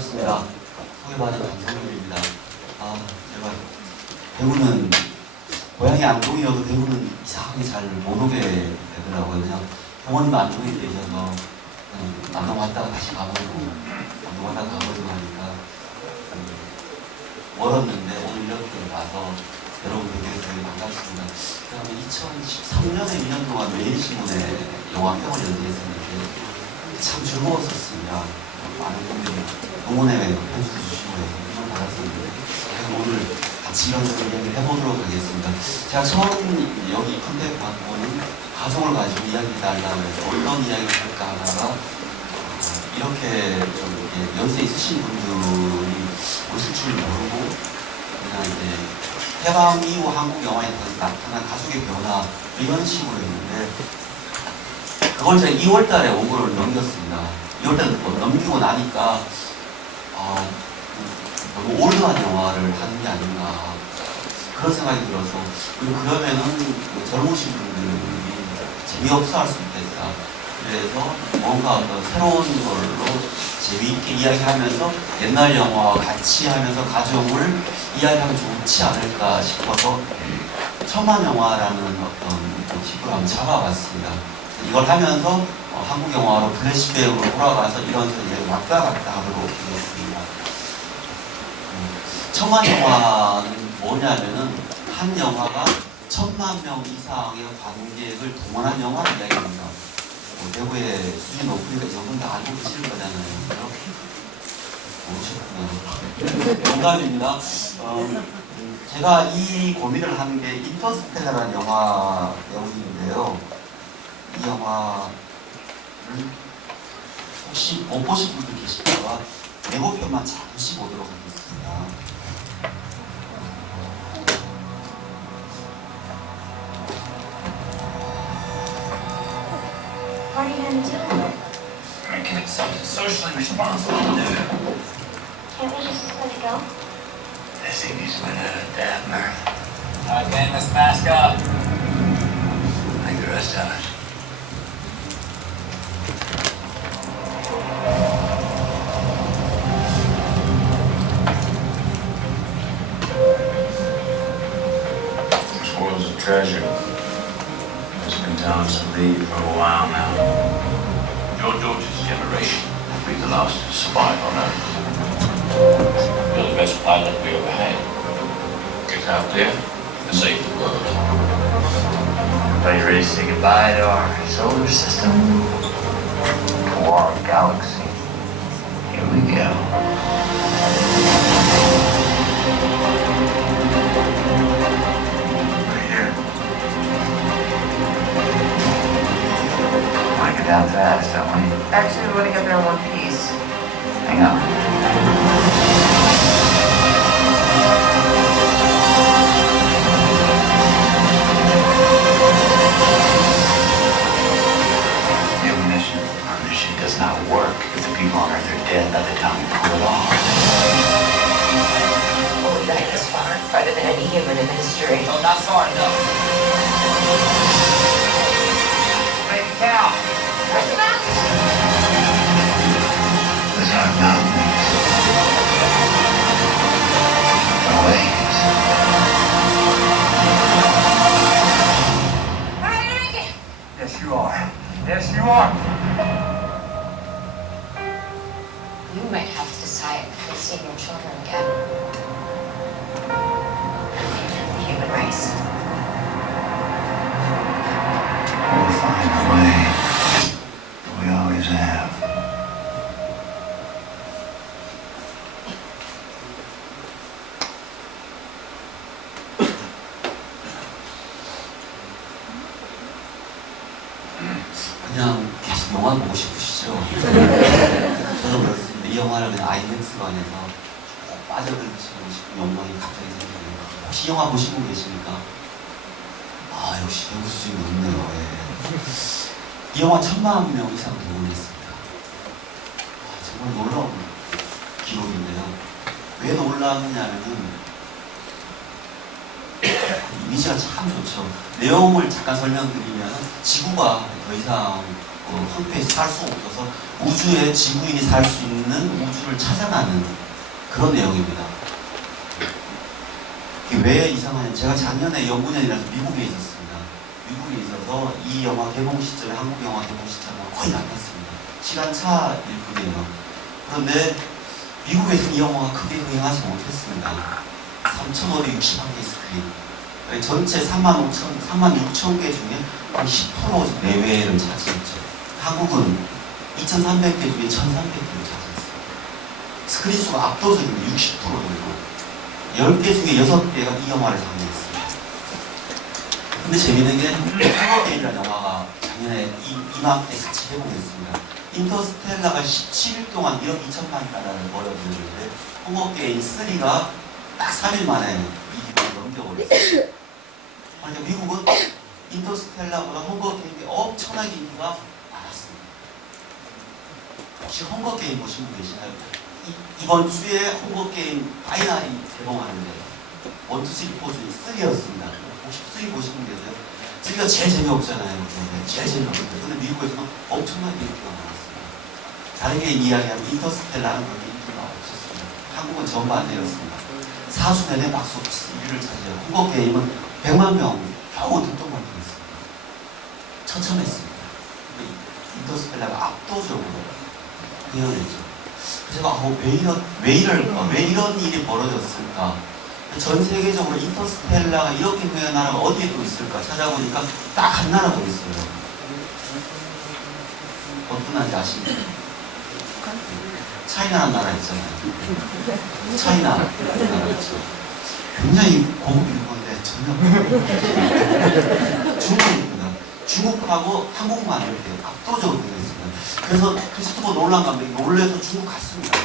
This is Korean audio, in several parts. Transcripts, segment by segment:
반갑습니다. 소개받은 강성윤입니다. 제가 배우는 고향이 안동이어도 배우는 이상하게 잘 못 오게 되더라고요. 그냥 부모님 안동에 계셔서 안동 왔다가 다시 가버리고 안동 왔다가 가버리고 하니까 멀었는데 오늘 이렇게 와서 여러분 뵙게 되게 반갑습니다. 그다음에 2013년에 2년 동안 매일신문에 영화평을 연재했었는데 참 즐거웠었습니다. 많은 분들이 응원의 편지도 주시고 해서 좀 받았었는데 오늘 같이 이런 이야기를 해보도록 하겠습니다. 제가 처음 여기 컨택 받고는 가정을 가지고 이야기 달라고 해서 어떤 이야기를 할까 하다가 이렇게 좀 이렇게 연세 있으신 분들이 오실 줄 모르고 그냥 이제 해방 이후 한국 영화에 나타난 가족의 변화 이런 식으로 했는데 그걸 제가 2월달에 원고를 넘겼습니다. 2월달에 넘기고 나니까 너무 올드한 영화를 하는 게 아닌가 그런 생각이 들어서 그러면은 젊으신 분들이 재미없어 할 수 있겠다. 그래서 뭔가 어떤 새로운 걸로 재미있게 이야기하면서 옛날 영화와 같이 하면서 가족을 이야기하면 좋지 않을까 싶어서 천만 영화라는 어떤 식으로 한번 잡아봤습니다. 이걸 하면서 한국 영화로 플래시백으로 돌아가서 이런 세계에 왔다 갔다 하도록 되겠습니다. 천만 영화는 뭐냐면은 한 영화가 1000만 명 이상의 관객을 동원한 영화를 이야기합니다. 대구의 수준이 높으니까 이 정도는 다 알고 계시는 거잖아요. 모르셨구나. 농담입니다. 제가 이 고민을 하는 게 인터스텔라라는 영화 때문인데요. 이 영화를 혹시 못 보신 분들 계실까봐 예고편만 잠시 보도록 하겠습니다. What are you going to do? Making it something socially responsible to do. Can't we just let it go? I think he's went out of that, man. Alright, gang, let's mask up. Like the rest of us. This world's a treasure. It's been telling us to leave for a while now. Your daughter's generation will be the last to survive on Earth. You're the best pilot we ever had. Get out there and save the world. Everybody ready to say goodbye to our solar system? To our galaxy. Here we go. Right here. Want to get down fast, don't we? Actually, we want to get there in one piece. Hang on. Your mission. Our mission does not work if the people on Earth are dead by the time we pull it off. Well, we got this far, farther than any human in history. Oh, not far enough. Make it count. There's our mountains. Our waves. Yes, you are. Yes, you are. You might have to decide if you see your children again. The human race. We'll find a way. We always have. 그냥 계속 영화 보고 싶으시죠? 저도 그렇습니다. 이 영화를 그냥 아이맥스관에서 꼭 빠져들고 싶은 욕망이 갑자기 생기네요. 혹시 영화 보신 분 계십니까? 역시 배우 수준이 높네요. 예. 이 영화 1000만 명 이상 동원했습니다. 정말 놀라운 기록인데요. 왜 놀라느냐면은 이미지가 참 좋죠. 내용을 잠깐 설명드리면 지구가 더 이상 황폐에서 살 수 없어서 우주에 지구인이 살 수 있는 우주를 찾아가는 그런 내용입니다. 이게 왜 이상하냐면 제가 작년에 연구년이라서 미국에 있었습니다. 미국에 있어서 이 영화 개봉 시점에 한국 영화 개봉 시점하고 거의 같았습니다. 시간차일 뿐이에요. 그런데 미국에서는 이 영화가 크게 흥행하지 못했습니다. 3,561개 스크린. 전체 36,000개 중에 한 10% 내외를 차지했죠. 한국은 2,300개 중에 1,300개를 차지했습니다. 스크린 수가 압도적입니다. 60% 정도. 10개 중에 6개가 이 영화를 상영했습니다. 근데 재밌는 게 헝거게임이라는 영화가 작년에 이맘때 같이 개봉했습니다. 인터스텔라가 17일 동안 1억 2천만 달러를 벌어들였는데 헝거게임 3가 딱 3일 만에 이 기록을 넘겨버렸어요. 그러니까 미국은 인터스텔라보다 헝거게임이 엄청나게 인기가 많았습니다. 혹시 헝거게임 보신 분 계시나요? 이번 주에 헝거게임 파이널이 개봉하는데 1, 2, 3, 4, 3였습니다. 혹시 3 보신 분 계세요? 3가 제일 재미없잖아요. 제일 재미없어요. 근데 미국에서는 엄청나게 인기가 많았습니다. 다르게 이야기하면 인터스텔라는 그렇게 인기가 없었습니다. 한국은 전반대였습니다. 4주 내내 박수 없이 1위를 차지해요. 헝거게임은 100만 명 겨우 득점만 했습니다. 처참했습니다. 인터스텔라가 압도적으로 흥행했죠. 제가 왜 이런 일이 벌어졌을까? 전 세계적으로 인터스텔라가 이렇게 흥행한 나라가 어디에 또 있을까 찾아보니까 딱 한 나라가 있어요. 어떤 나라인지 아십니까? 차이나라는 나라 있잖아요. 차이나라는 나라 있죠. 굉장히 고급 일본인데 전혀 중국입니다. 중국하고 한국만 이렇게 압도적으로 흥행했습니다. 그래서 크리스토퍼 놀란 감독이 놀래서 중국 갔습니다.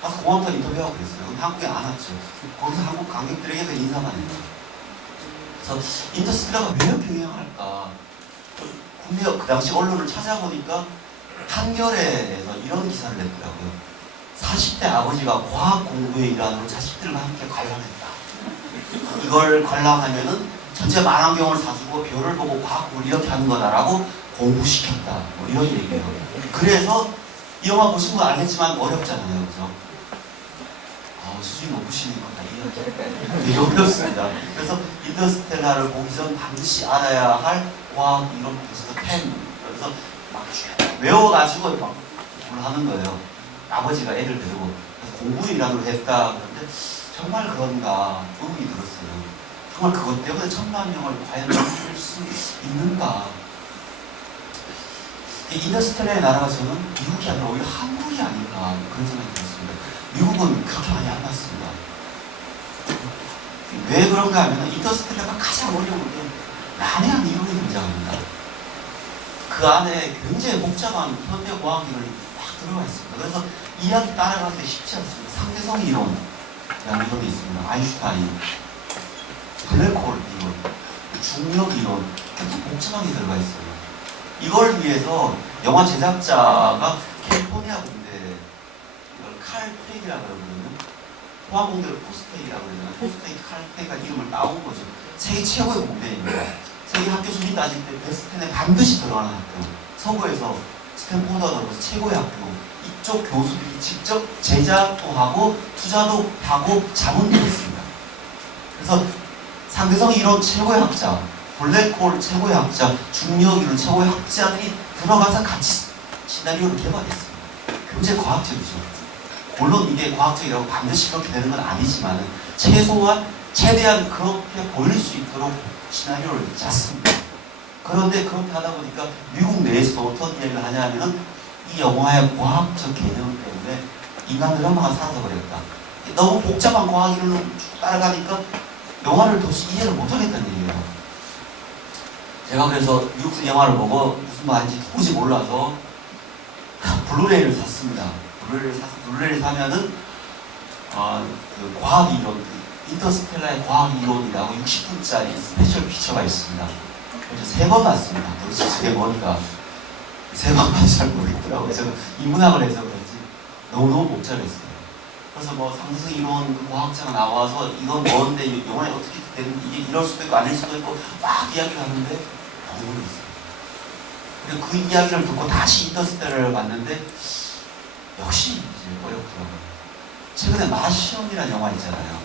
가서 공항에서 인터뷰하고 그랬어요. 근데 한국에 안 왔죠. 거기서 한국 관객들에게 인사만 했죠. 그래서 인터스텔라가 왜 이렇게 흥행할까? 국내 그 당시 언론을 찾아보니까 한겨레에서 이런 기사를 냈더라고요. 40대 아버지가 과학 공부의 일환으로 자식들과 함께 관람했다. 이걸 관람하면은 전체 만환경을 사주고 별을 보고 과학 공부를 이렇게 하는 거다라고 공부시켰다. 뭐 이런 얘기예요. 그래서 이 영화 보신 분 알겠지만 어렵잖아요. 그죠? 수준이 높으시니까 되게 어렵습니다. 그래서 인터스텔라를 보기 전 반드시 알아야 할 과학 이론 테스트 10. 그래서 막 외워가지고 막 공부를 하는 거예요. 아버지가 애를 데리고 공부이라고 했다. 그런데 정말 그런가 의문이 들었어요. 정말 그것 때문에 1,000만 명을 과연 넘길 수 있는가? 인터스텔라의 나라가 저는 미국이 아니라 오히려 한국이 아닌가 그런 생각이 들었습니다. 미국은 그렇게 많이 안 났습니다. 왜 그런가 하면 인터스텔라가 가장 어려운 게 난해한 이론이 등장합니다. 그 안에 굉장히 복잡한 현대 과학 이론이 막 들어가 있습니다. 그래서 이야기 따라가는데 쉽지 않습니다. 상대성 이론이라는 이론이 있습니다. 아인슈타인, 블랙홀 이론, 중력 이론, 굉장히 복잡하게 들어가 있어요. 이걸 위해서 영화 제작자가 캘리포니아 군대 이걸 칼 페이라고 그러거든요. 포항공대를 포스테이라고 그러잖아요. 포스테이 칼 페이가 이름을 따온 거죠. 세계 최고의 공대입니다. 세계 학교 순위 따질 때 베스트 10에 반드시 들어가는 학교. 서부에서 스탠포드와 더불어서 최고의 학교. 이쪽 교수들이 직접 제작도 하고 투자도 하고 자문도 했습니다. 그래서 상대성 이론 최고의 학자, 블랙홀 최고의 학자, 중력 이론 최고의 학자들이 들어가서 같이 시나리오를 개발했습니다. 굉장히 과학적이죠. 물론 이게 과학적이라고 반드시 그렇게 되는 건 아니지만 최대한 그렇게 보일 수 있도록 시나리오를 짰습니다. 그런데 그렇게 하다 보니까 미국 내에서도 어떤 이야기를 하냐면은 이 영화의 과학적 개념 때문에 인간 드라마가 사라져버렸다. 너무 복잡한 과학 이론을 쭉 따라가니까 영화를 도저히 이해를 못하겠다는 얘기예요. 제가 그래서 미국 영화를 보고 무슨 말인지 도무지 몰라서 블루레이를 샀습니다. 블루레이를 사면은 그 과학 이론, 인터스텔라의 과학 이론이라고 60분짜리 스페셜 피처가 있습니다. 그래서 3번 봤습니다. 도대체 그게 뭔가 3번 봐도 잘 모르겠더라고요. 제가 인문학을 해서 그런지 너무너무 복잡했어요. 그래서 뭐 상대성 이론 그 과학자가 나와서 이건 뭔데 영화에 어떻게 되는 이게 이럴 수도 있고 아닐 수도 있고 막 이야기를 하는데 너무 모르겠어요. 그리고 그 이야기를 듣고 다시 인터스텔라를 봤는데 역시 이제 어렵더라고요. 최근에 마시언이라는 영화 있잖아요.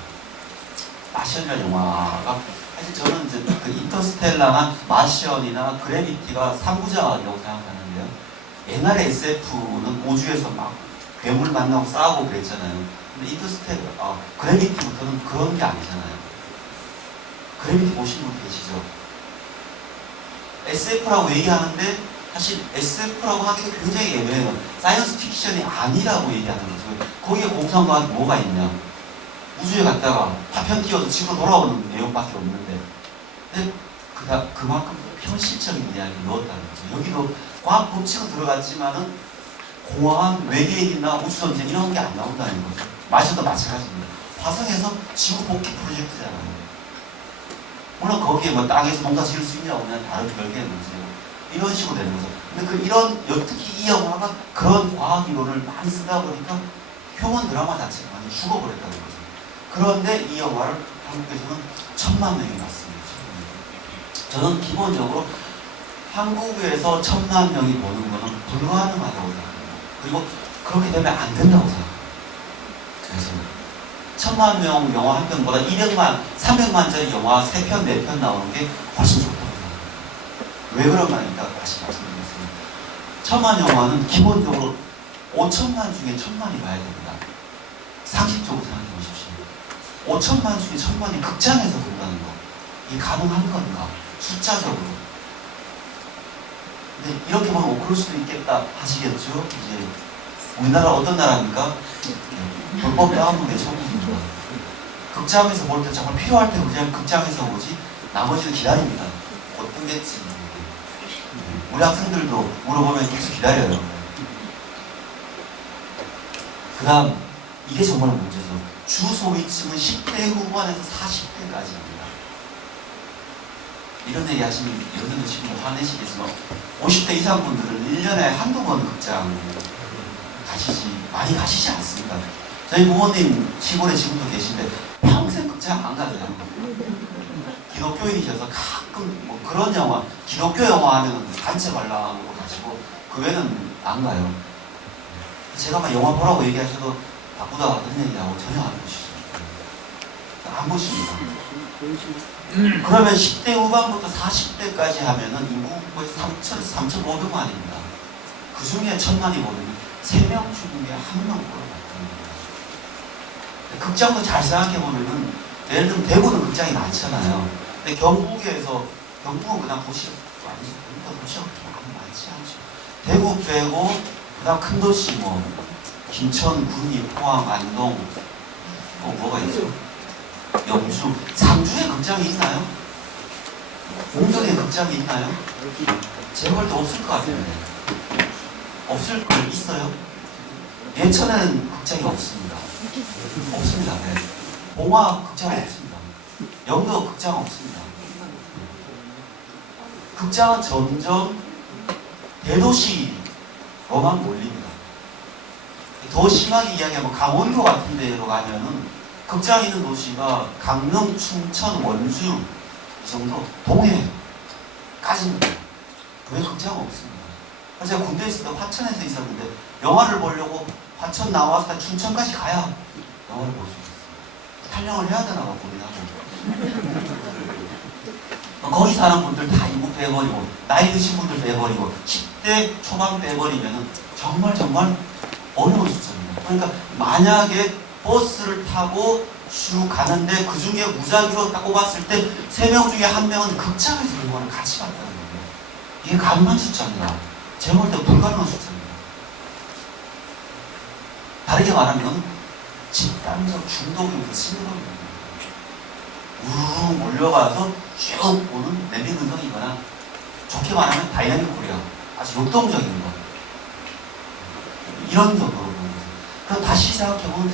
마시언이라는 영화가 사실 저는 이제 그 인터스텔라나 마시언이나 그래비티가 3부작이라고 생각하는데요. 옛날에 SF는 우주에서 막 괴물 만나고 싸우고 그랬잖아요. 근데 인터스텔라, 그래비티부터는 그런 게 아니잖아요. 그래비티 보신 분 계시죠? SF라고 얘기하는데 사실 SF라고 하기가 굉장히 애매해요. 사이언스 픽션이 아니라고 얘기하는 거죠. 거기에 공상과학이 뭐가 있냐? 우주에 갔다가 파편 띄워서 집으로 돌아오는 내용밖에 없는데, 근데 그만큼 현실적인 이야기를 넣었다는 거죠. 여기도 과학 법칙은 들어갔지만은 공허한 외계인이나 우주전쟁 이런 게 안 나온다는 거죠. 마셔도 마찬가지입니다. 화성에서 지구 복귀 프로젝트잖아요. 물론 거기에 뭐 땅에서 농사 지을 수 있냐 없냐 다른 별개의 문제고 이런 식으로 되는 거죠. 근데 특히 이 영화가 그런 과학 이론을 많이 쓰다 보니까 휴먼 드라마 자체가 많이 죽어버렸다는 거죠. 그런데 이 영화를 한국에서는 1000만 명이 봤습니다. 저는 기본적으로 한국에서 1000만 명이 보는 거는 불가능하다고 생각합니다. 그리고 그렇게 되면 안 된다고 생각합니다. 그래서 1000만 명 영화 한 편보다 200만, 300만짜리 영화 3편, 4편 나오는 게 훨씬 좋다고 생각합니다. 왜 그런 말입니까? 다시 말씀드리겠습니다. 1000만 영화는 기본적으로 5천만 중에 1000만이 봐야 됩니다. 상식적으로 생각해 보십시오. 5천만 중에 1000만이 극장에서 본다는 거. 이게 가능한 건가? 숫자적으로. 근데 이렇게 보면 그럴 수도 있겠다 하시겠죠? 이제 우리나라 어떤 나라입니까? 불법 다운로드에 처음입니다. 극장에서 볼 때 정말 필요할 때 그냥 극장에서 보지 나머지는 기다립니다. 곧 뜨겠지. 우리 학생들도 물어보면 계속 기다려요. 그 다음 이게 정말 문제죠. 주 소비층은 10대 후반에서 40대까지입니다. 이런 얘기 하시면 여러분들 지금 화내시겠지만 50대 이상 분들은 1년에 한두 번 극장 많이 가시지 않습니다. 저희 부모님 시골에 지금도 계신데 평생 극장 안 가세요. 기독교인이셔서 가끔 뭐 그런 영화, 기독교 영화 하면 단체 관람으로 가시고 그 외에는 안 가요. 제가 막 영화 보라고 얘기하셔도 바쁘다 그런 얘기하고 전혀 안 보시죠. 안 보십니다. 그러면 10대 후반부터 40대까지 하면은 인구의 3,500만입니다. 그 중에 1000만이 보면 3명 죽은 게 1명 꼴로 같습니다. 극장도 잘 생각해보면은 예를 들면 대구는 극장이 많잖아요. 근데 경북은 그다음 도시가 아니죠. 도시가 그렇게 많지 않죠. 대구 빼고 그다음 큰 도시 뭐 김천, 군위, 포항, 안동 뭐가 있죠? 영주, 상주에 극장이 있나요? 공정에 극장이 있나요? 제가 볼 때 없을 것 같은데. 없을 걸 있어요? 예천에는 극장이 없습니다. 없습니다. 네. 봉화 극장 없습니다. 영도 극장 없습니다. 극장은 점점 대도시로만 몰립니다. 더 심하게 이야기하면 강원도 같은 데로 가면은 극장 있는 도시가 강릉, 춘천, 원주 이 정도 동해까지입니다. 왜 극장 없습니다. 제가 군대에 있을 때 화천에서 있었는데 영화를 보려고 화천 나와서 춘천까지 가야 영화를 볼 수 있었어요. 탈영을 해야 되나 봐 고민하고. 거기 사는 분들 다 인구 빼버리고 나이 드신 분들 빼버리고 10대 초반 빼버리면 정말 어려운 숫자입니다. 그러니까 만약에 버스를 타고 쭉 가는데 그 중에 무작위로 딱 꼽았을 때 3명 중에 1명은 극장에서 영화를 같이 봤다는 거예요. 이게 가능한 숫자입니다. 제가 볼 때 불가능한 숫자입니다. 다르게 말하면 집단적 중독이 심한 겁니다. 우르르 몰려가서 쭉 보는 내비 근성이거나 좋게 말하면 다이나믹 코리아 아주 역동적인 것 이런 정도로 보는 거죠. 그럼 다시 생각해보면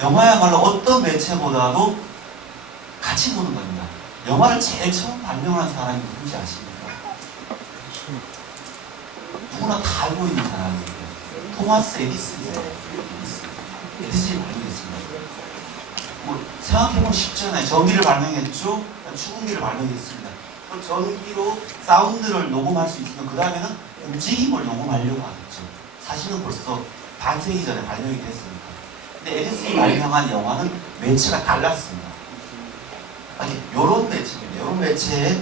영화야말로 어떤 매체보다도 같이 보는 겁니다. 영화를 제일 처음 발명한 사람이 누군지 아십니까? 누구나 다 알고 있는 사람인데 토마스 에디슨이에요. 에디슨이 발명했습니다. 뭐 생각해보면 쉽잖아요. 전기를 발명했죠. 축음기를 발명했습니다. 또 전기로 사운드를 녹음할 수 있으면 그 다음에는 움직임을 녹음하려고 하겠죠. 사실은 벌써 반세기 전에 발명이 됐으니까. 근데 에디슨이 발명한 영화는 매체가 달랐습니다. 아니, 요런 매체입니다. 요런 매체에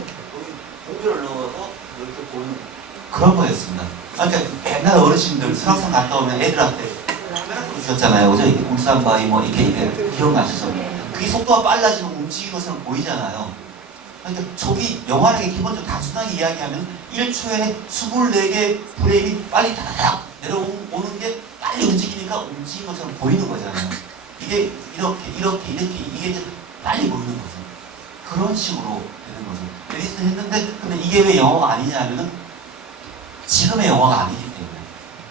고개를 넣어서 이렇게 보는 그런 거였습니다. 그러니까 옛날 어르신들 수락산 갔다 오면 애들한테 카메라 보여주셨잖아요. 그죠? 이게 울산바위 뭐 이렇게 기억나시죠? 그게 속도가 빨라지면 움직이는 것처럼 보이잖아요. 그러니까 저기 영화라는 게 기본적으로 단순하게 이야기하면 1초에 24개 프레임이 빨리 다다닥 내려오는 게 빨리 움직이니까 움직이는 것처럼 보이는 거잖아요. 이게 이렇게 이게 이제 빨리 보이는 거죠. 그런 식으로 되는 거죠. 에디슨 했는데 근데 이게 왜 영화가 아니냐면은 지금의 영화가 아니기 때문에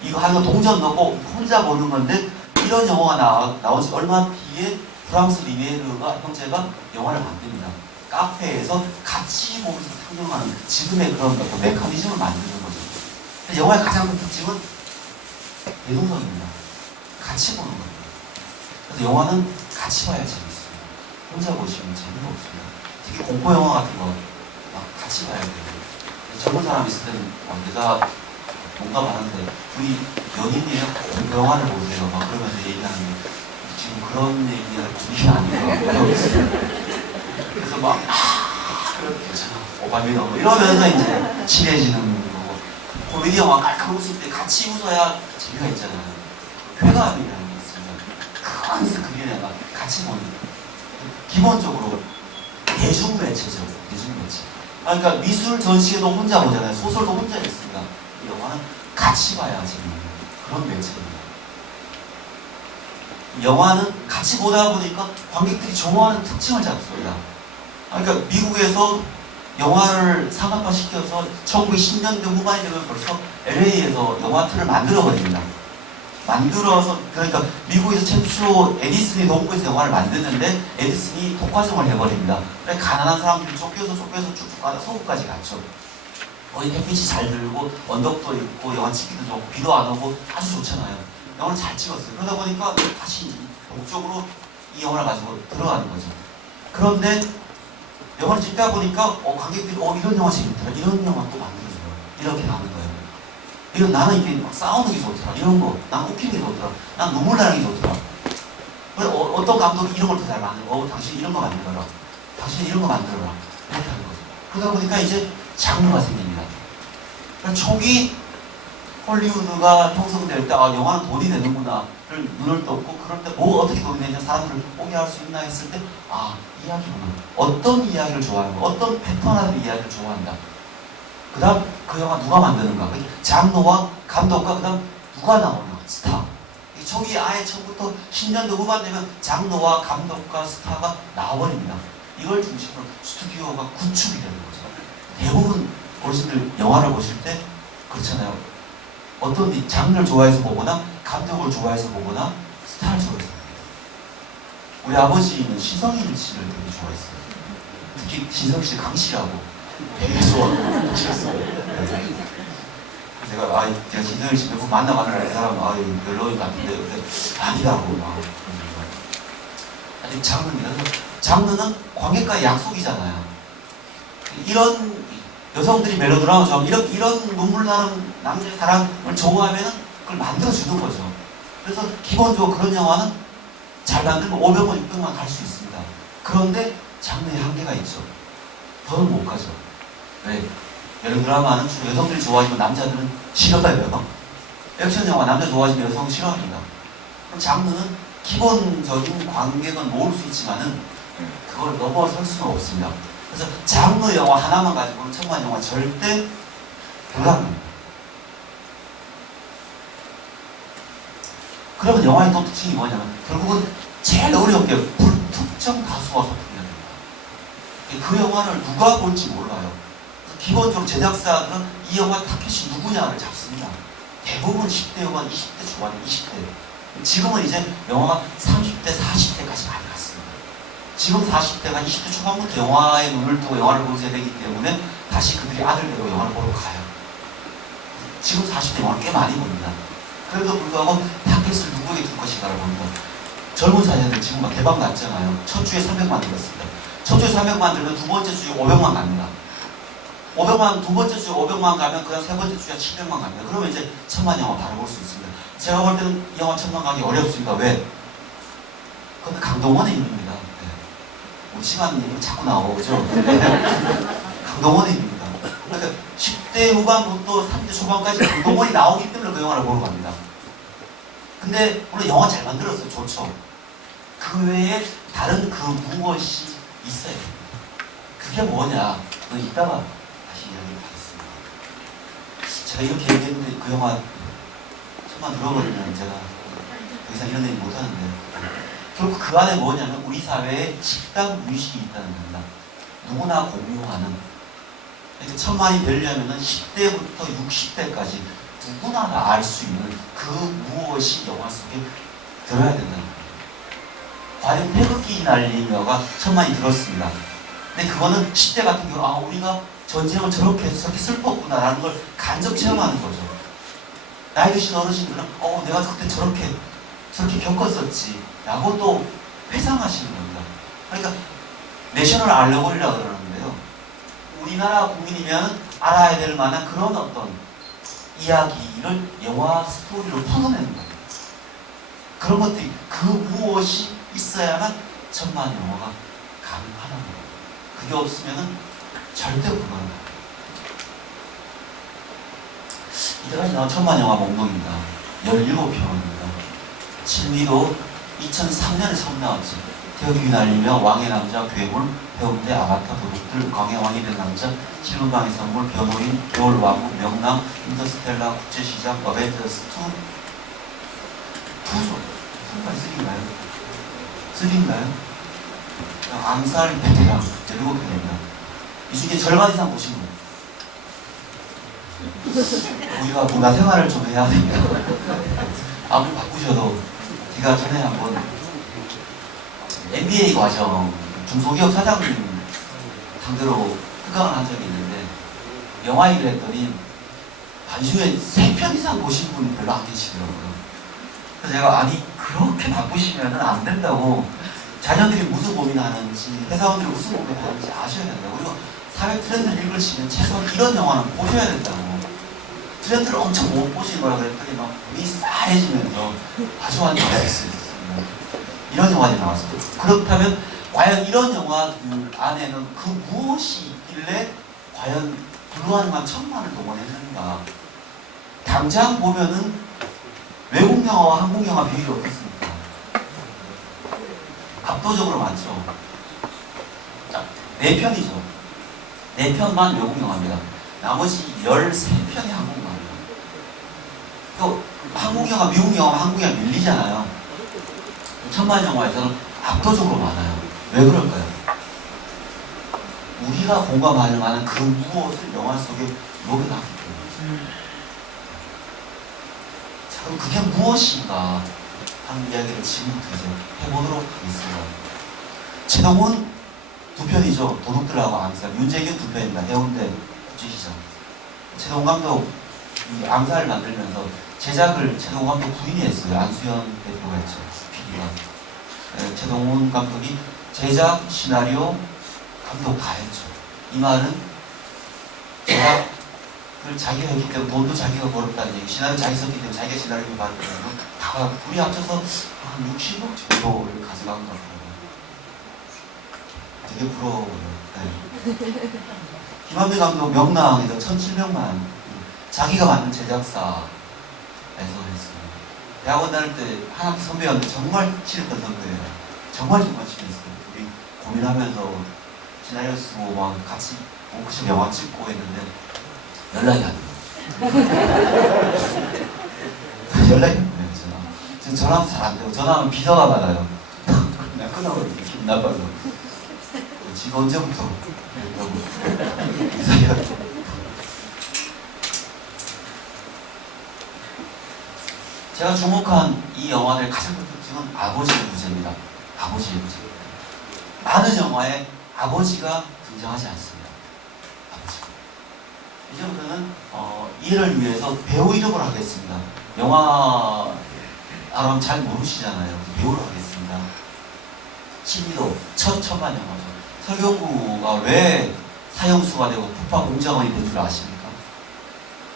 이거 하나 동전 넣고 혼자 보는 건데 이런 영화가 나오지 얼마 뒤에 프랑스 리메르가 형제가 영화를 만듭니다. 카페에서 같이 보면서 상영하는 지금의 그런 어떤 메커니즘을 만드는 거죠. 영화의 가장 큰 특징은 대동성입니다. 같이 보는 거예요. 그래서 영화는 같이 봐야 재밌어요. 혼자 보시면 재미가 없습니다. 특히 공포 영화 같은 거 막 같이 봐야 돼요. 젊은 사람 있을 때는 내가 공감하는데 우리 연인이에요. 공포 영화를 보세요. 막 그러면서 얘기하는데 지금 그런 얘기할 분위기 아니고요. 그래서 막 그렇게 괜찮아 오바미너 뭐 이러면서 이제 친해지는 거고 코미디 영화 깔깔 웃을 때 같이 웃어야 재미가 있잖아요. 쾌감이라는 게 있습니다. 큰 스크린에 막 같이 보는 기본적으로 대중매체죠. 대중매체. 그러니까 미술 전시회도 혼자 보잖아요. 소설도 혼자 읽습니다. 이 영화는 같이 봐야 재미있는 그런 매체입니다. 영화는 같이 보다 보니까 관객들이 좋아하는 특징을 잡습니다. 그러니까 미국에서 영화를 상업화시켜서 1910년대 후반이 되면 벌써 LA에서 영화 틀을 만들어버립니다. 만들어서 그러니까 미국에서 최초 에디슨이 동부에서 영화를 만드는데 에디슨이 독과점을 해버립니다. 그래서 가난한 사람들이 쫓겨서 쭉쭉 가다 서구까지 갔죠. 거기 햇빛이 잘 들고 언덕도 있고 영화 찍기도 좋고 비도 안 오고 아주 좋잖아요. 영화를 잘 찍었어요. 그러다 보니까 다시 목적으로 이 영화를 가지고 들어가는 거죠. 그런데 영화를 찍다 보니까 관객들이 이런 영화 재밌더라. 이런 영화 또 만들어줘요. 이렇게 가는 거예요. 이건 나는 이게 막 싸우는 게 좋더라. 이런 거. 난 웃기는 게 좋더라. 난 눈물 나는 게 좋더라. 어떤 감독이 이런 걸 더 잘 만들어. 당신 이런 거 만들어라. 당신 이런 거 만들어라. 이렇게 하는 거죠. 그러다 보니까 이제 장르가 생깁니다. 그러니까 초기 헐리우드가 형성될 때 영화는 돈이 되는구나를 눈을 떴고 그럴 때 뭐 어떻게 돈이 되냐 사람들을 오게 할 수 있나 했을 때 이야기구나. 어떤 이야기를 좋아하는가 어떤 패턴화된 이야기를 좋아한다. 그 다음 그 영화 누가 만드는가 장르와 감독과 그 다음 누가 나오나 스타. 초기 아예 처음부터 10년대 후반 되면 장르와 감독과 스타가 나와버립니다. 이걸 중심으로 스튜디오가 구축이 되는 거죠. 대부분 어르신들 영화를 보실 때 그렇잖아요. 어떤 장르를 좋아해서 보거나 감독을 좋아해서 보거나 스타를 좋아해서 봅니다. 우리 아버지는 신성일 씨를 되게 좋아했어요. 특히 신성일 씨 강씨라고 되게 좋아하셨어요. 제가 제가 신성일 씨 몇 번 만나봤는데 그 사람 별로인 것 같은데 근데 아니라고 막 아직 장르입니다. 장르는 관객과의 약속이잖아요. 이런 여성들이 멜로드라마처럼 이런 눈물 나는 남자의 사랑을 좋아하면 그걸 만들어주는 거죠. 그래서 기본적으로 그런 영화는 잘 만들면 500원, 600원 갈 수 있습니다. 그런데 장르의 한계가 있죠. 더는 못 가죠. 왜? 멜로드라마는 주로 여성들이 좋아하지만 남자들은 싫어해요. 액션 영화 남자 좋아하시면 여성 싫어합니다. 그럼 장르는 기본적인 관객은 모을 수 있지만은 그걸 넘어설 수는 없습니다. 그래서 장르 영화 하나만 가지고는 천만 영화 절대 불가능합니다. 그러면 영화의 또 특징이 뭐냐면 결국은 제일 어려운 게 불특정 다수와 소통해야 됩니다. 그 영화를 누가 볼지 몰라요. 기본적으로 제작사들은 이 영화 타켓이 누구냐를 잡습니다. 대부분 10대 영화, 20대 초반, 20대. 지금은 이제 영화가 30대, 40대까지 많이 갔습니다. 지금 40대가 20대 초반부터 영화에 눈을 뜨고 영화를 보셔야 되기 때문에 다시 그들이 아들대로 영화를 보러 가요. 지금 40대 영화를 꽤 많이 봅니다. 그래도 불구하고 타켓을 누구에게 줄 것인가를 봅니다. 젊은 사회들 지금 막 대박 났잖아요. 첫 주에 300만 들었습니다. 첫 주에 300만 들면 두 번째 주에 500만 갑니다. 500만, 두 번째 주에 500만 가면 그다음 세 번째 주에 700만 갑니다. 그러면 이제 1000만 영화 바로 볼 수 있습니다. 제가 볼 때는 영화 1000만 가기 어렵습니다. 왜? 그건 강동원의 힘입니다. 네. 뭐 시간이 자꾸 나오죠. 강동원의 힘입니다. 그러니까 10대 후반부터 30대 초반까지 강동원이 나오기 때문에 그 영화를 보러 갑니다. 근데 물론 영화 잘 만들었어요. 좋죠. 그 외에 다른 그 무엇이 있어야 됩니다. 그게 뭐냐? 그건 이따가 다시 이야기하겠습니다. 제가 이렇게 얘기했는데 그 영화 천만 들어버리면 제가 더 이상 이런 얘기 못하는데 결국 그 안에 뭐냐면 우리 사회에 집단 무의식이 있다는 겁니다. 누구나 공유하는. 그러니까 천만이 되려면 10대부터 60대까지 누구나 다 알 수 있는 그 무엇이 영화 속에 들어야 된다는 거예요. 과연 태극기 날리며가 천만이 들었습니다. 근데 그거는 10대 같은 경우 아 우리가 전쟁을 저렇게 해서 저렇게 슬펐구나라는 걸 간접 체험하는 거죠. 나이 드신 어르신들은 내가 그때 저렇게 겪었었지 라고 또 회상하시는 겁니다. 그러니까 내셔널 알레고리라고 그러는데요. 우리나라 국민이면 알아야 될 만한 그런 어떤 이야기를 영화 스토리로 풀어내는 거예요. 그런 것들이 그 무엇이 있어야만 천만 영화가 가능하다는 거예요. 그게 없으면 절대 불가능합니다. 이때까지 나온 천만 영화 목록입니다. 17편입니다. 7위로 2003년에 처음 나왔죠. 태극기 날리며 왕의 남자, 괴물, 해운대, 아바타, 도둑들, 광해 왕이 된 남자, 7분방의 선물, 변호인, 겨울왕국, 명랑, 인터스텔라, 국제시장, 어벤져스 2죠. 2가 3인가요? 암살, 베테랑 7편입니다. 이 중에 절반 이상 보신 분. 우리가 문화생활을 좀 해야 됩니다. 아무리 바꾸셔도 제가 전에 한번 MBA 과정 중소기업 사장님 상대로 특강을 한 적이 있는데 영화 얘기를 했더니 반중에 3편 이상 보신 분이 별로 안 계시더라고요. 그래서 제가 아니 그렇게 바쁘시면 안 된다고. 자녀들이 무슨 고민하는지 회사원들이 무슨 고민하는지 아셔야 된다고. 그리고 사회 트렌드를 읽으시면 최소한 이런 영화는 보셔야 된다고. 트렌드를 엄청 못 보시는 거라 그랬더니 막 눈이 싸해지면서 아주 안 좋아할 수 있습니다. 이런 영화들이 나왔어요. 그렇다면 과연 이런 영화들 안에는 그 무엇이 있길래 과연 불가능한 천만을 동원했는가. 당장 보면은 외국 영화와 한국 영화 비율이 어떻습니까? 압도적으로 많죠. 자, 4편이죠. 4편만 외국 영화입니다. 나머지 13편이 한국 영화입니다. 또 한국 영화, 미국 영화, 한국 영화 밀리잖아요. 천만 영화에서는 압도적으로 많아요. 왜 그럴까요? 우리가 공감할 만한 그 무엇을 영화 속에 녹여놨기 때문이죠. 자, 그럼 그게 무엇인가 하는 이야기를 지금부터 이제 해보도록 하겠습니다. 최동훈 2편이죠. 도둑들하고 암살. 윤재균 2편입니다. 해운대 국제시장. 최동훈 감독 이 암살을 만들면서 제작을 최동훈 감독 부인이 했어요. 안수현 대표가 했죠. PD가. 네, 최동훈 감독이 제작, 시나리오, 감독 다 했죠. 이 말은 제작을 자기가 했기 때문에 돈도 자기가 벌었다는 얘기, 시나리오 자기 썼기 때문에 자기가 시나리오 받았다는 다 둘이 합쳐서 한 60억 정도를 가져간 것 같아요. 되게 부러워요. 네. 김한배 감독 명랑에서 1,700만 자기가 만든 제작사에서 했어요. 대학원 다닐 때 한 학기 선배였는데 정말 친했던 선배예요. 정말 친했어요. 우리 고민하면서 시나리오 쓰고 막 같이 워크숍 영화 찍고 했는데 연락이 안 돼요. 연락이 안 돼요. 지금 전화도 잘 안 되고 전화하면 비서가 받아요. 그냥 끊어버리고 기분 나빠서. 지금 언제부터 이사야. 제가 주목한 이 영화의 가장 큰 특징은 아버지의 부재입니다. 아버지의 부재. 많은 영화에 아버지가 등장하지 않습니다. 아버지가. 이제부터는 이해를 위해서 배우 이름을 하겠습니다. 영화 아람 잘 모르시잖아요. 배우로 하겠습니다. 7위도 첫 천만 영화죠. 설경구가 왜 사형수가 되고 북방공작원이 된 줄 아십니까?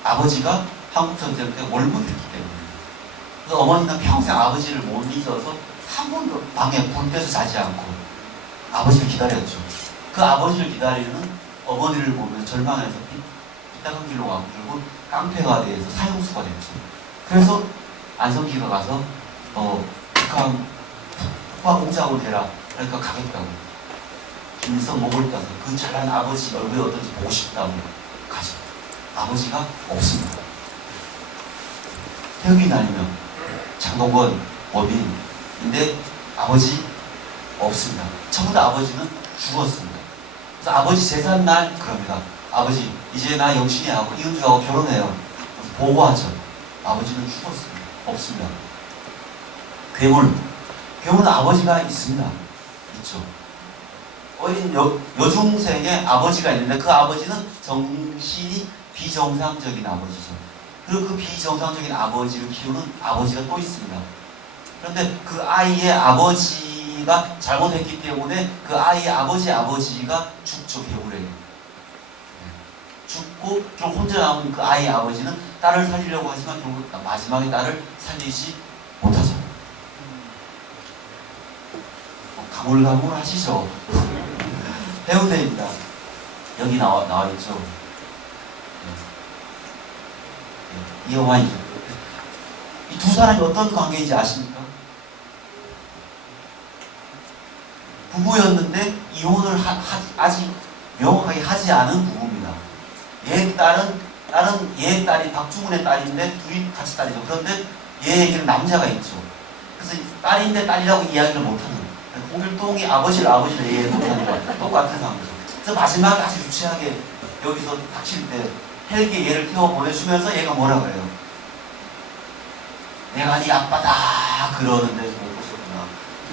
아버지가 한국전쟁 때 월북했기 때문에. 그래서 어머니는 평생 아버지를 못 잊어서 한 번도 방에 불 떼서 자지 않고 아버지를 기다렸죠. 그 아버지를 기다리는 어머니를 보면 절망해서 빗다간 길로 가고 결국 깡패가 돼서 사형수가 됐죠. 그래서 안성기가 가서 북방공작원 되라. 그러니까 가겠다고. 김일성 목을 따서 그 잘난 아버지 얼굴이 어떤지 보고 싶다고 가죠. 아버지가 없습니다. 태극이 날리면 장동건, 원빈인데 아버지 없습니다. 전부 다 아버지는 죽었습니다. 그래서 아버지 제삿날 그럽니다. 아버지 이제 나 영신이하고 이은주하고 결혼해요. 그래서 보고하죠. 아버지는 죽었습니다. 없습니다. 괴물은 아버지가 있습니다. 있죠. 어린 여중생의 아버지가 있는데 그 아버지는 정신이 비정상적인 아버지죠. 그리고 그 비정상적인 아버지를 키우는 아버지가 또 있습니다. 그런데 그 아이의 아버지가 잘못했기 때문에 그 아이의 아버지가 죽죠. 개울에 죽고 결국 혼자 남은 그 아이의 아버지는 딸을 살리려고 하지만 결국 마지막에 딸을 살리지 못하죠. 가물가물하시죠. 해운대입니다. 여기 나와 있죠. 이 영화이죠. 이 두 사람이 어떤 관계인지 아십니까? 부부였는데 이혼을 아직 명확하게 하지 않은 부부입니다. 얘 딸이 박주문의 딸인데 둘이 같이 딸이죠. 그런데 얘에게는 남자가 있죠. 그래서 딸인데 딸이라고 이야기를 못하는. 홍길동이 아버지를 이해 못하는 거야. 똑같은 상황이죠. 그래서 마지막에 아주 유치하게 여기서 닥칠 때 헬기에 얘를 태워 보내주면서 얘가 뭐라 그래요? 내가 네 아빠다 그러는데 못 보셨구나.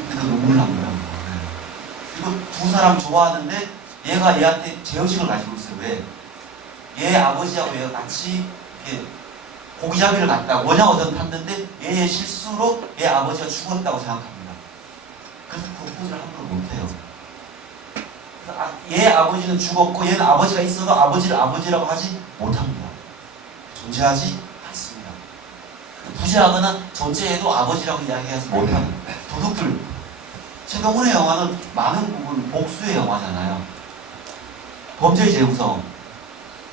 그래서 눈물 납니다. 그리고 두 사람 좋아하는데 얘가 얘한테 죄의식을 가지고 있어요. 왜? 얘 아버지하고 얘가 같이 고기잡이를 갔다가 원양어선 탔는데 얘의 실수로 얘 아버지가 죽었다고 생각합니다. 그래서 프로포즈를 함부로 못해요. 그래서 얘 아버지는 죽었고 얘는 아버지가 있어도 아버지를 아버지라고 하지 못합니다. 존재하지 않습니다. 부재하거나 존재해도 아버지라고 이야기하지 못하는 도둑들. 최동훈의 영화는 많은 부분 복수의 영화잖아요. 범죄의 재구성.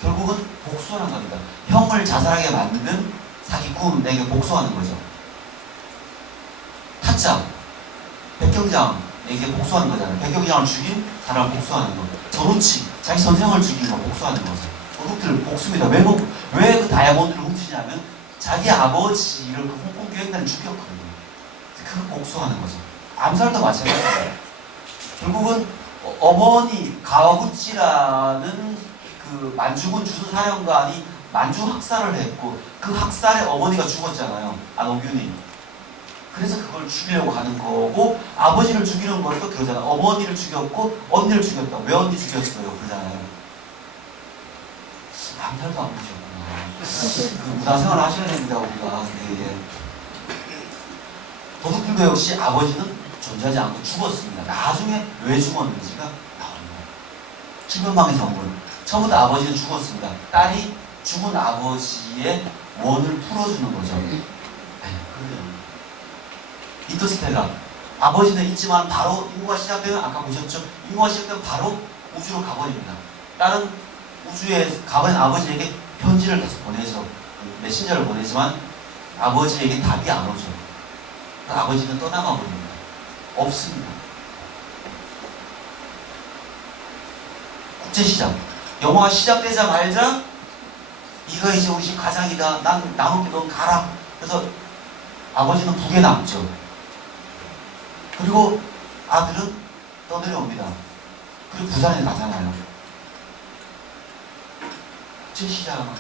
결국은 복수하는 겁니다. 형을 자살하게 만든 사기꾼에게 복수하는 거죠. 타짜. 백경장에게 복수하는 거잖아요. 백경장을 죽인 사람을 복수하는 거. 전우치, 자기 선생을 죽인 거 복수하는 거죠. 도둑들 복수입니다. 왜 그 다이아몬드를 훔치냐면 자기 아버지를 그 홍콩 교행단을 죽였거든요. 그거 복수하는 거죠. 암살도 마찬가지예요. 결국은 어머니 가와구치라는 그 만주군 주수사령관이 만주 학살을 했고 그 학살에 어머니가 죽었잖아요. 안옥균이. 그래서 그걸 죽이려고 하는 거고 아버지를 죽이는 것도 그러잖아. 어머니를 죽였고 언니를 죽였다. 왜 언니 죽였어요? 그러잖아요. 암살도 안 보셨구나. 그 문화생활 하셔야 됩니다. 우리가. 예. 도둑들도 역시 아버지는 존재하지 않고 죽었습니다. 나중에 왜 죽었는지가 나옵니다. 7번방의 선물. 처음부터 아버지는 죽었습니다. 딸이 죽은 아버지의 원을 풀어주는 거죠. 네, 그래요. 인터스텔라. 아버지는 있지만 바로 인구가 시작되면 아까 보셨죠? 인구가 시작되면 바로 우주로 가버립니다. 딸은 우주에 가버린 아버지에게 편지를 계속 보내죠. 메신저를 보내지만 아버지에게 답이 안 오죠. 아버지는 떠나가 버립니다. 없습니다. 국제시장. 영화가 시작되자마자 이거 이제 우리 집 가장이다. 난 남은 넌 가라. 그래서 아버지는 북에 남죠. 그리고 아들은 떠내려옵니다. 그리고 부산에 가잖아요. 국제시장.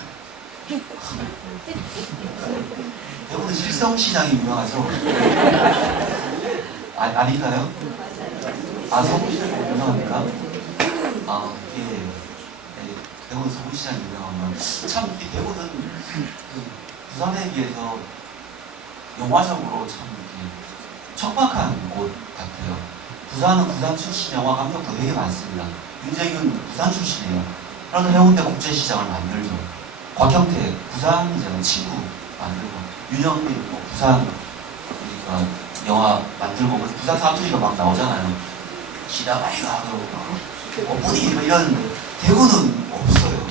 여러분 실성시장이 유명하죠? 아닌가요? 서울시장이 유명합니까? 예. 대구는 서울시장이 유명하면 참 이 대구는 그 부산에 비해서 영화적으로 참 척박한 곳 같아요. 부산은 부산 출신 영화 감독도 되게 많습니다. 윤재균 부산 출신이에요. 그래서 해운대 국제시장을 만들죠. 곽형태 부산이잖아요. 친구 만들고 윤영민 뭐 부산 그러니까 영화 만들고 부산 사투리가 막 나오잖아요. 시다바이가 하고 어머니 뭐 이런 대구는 없어요.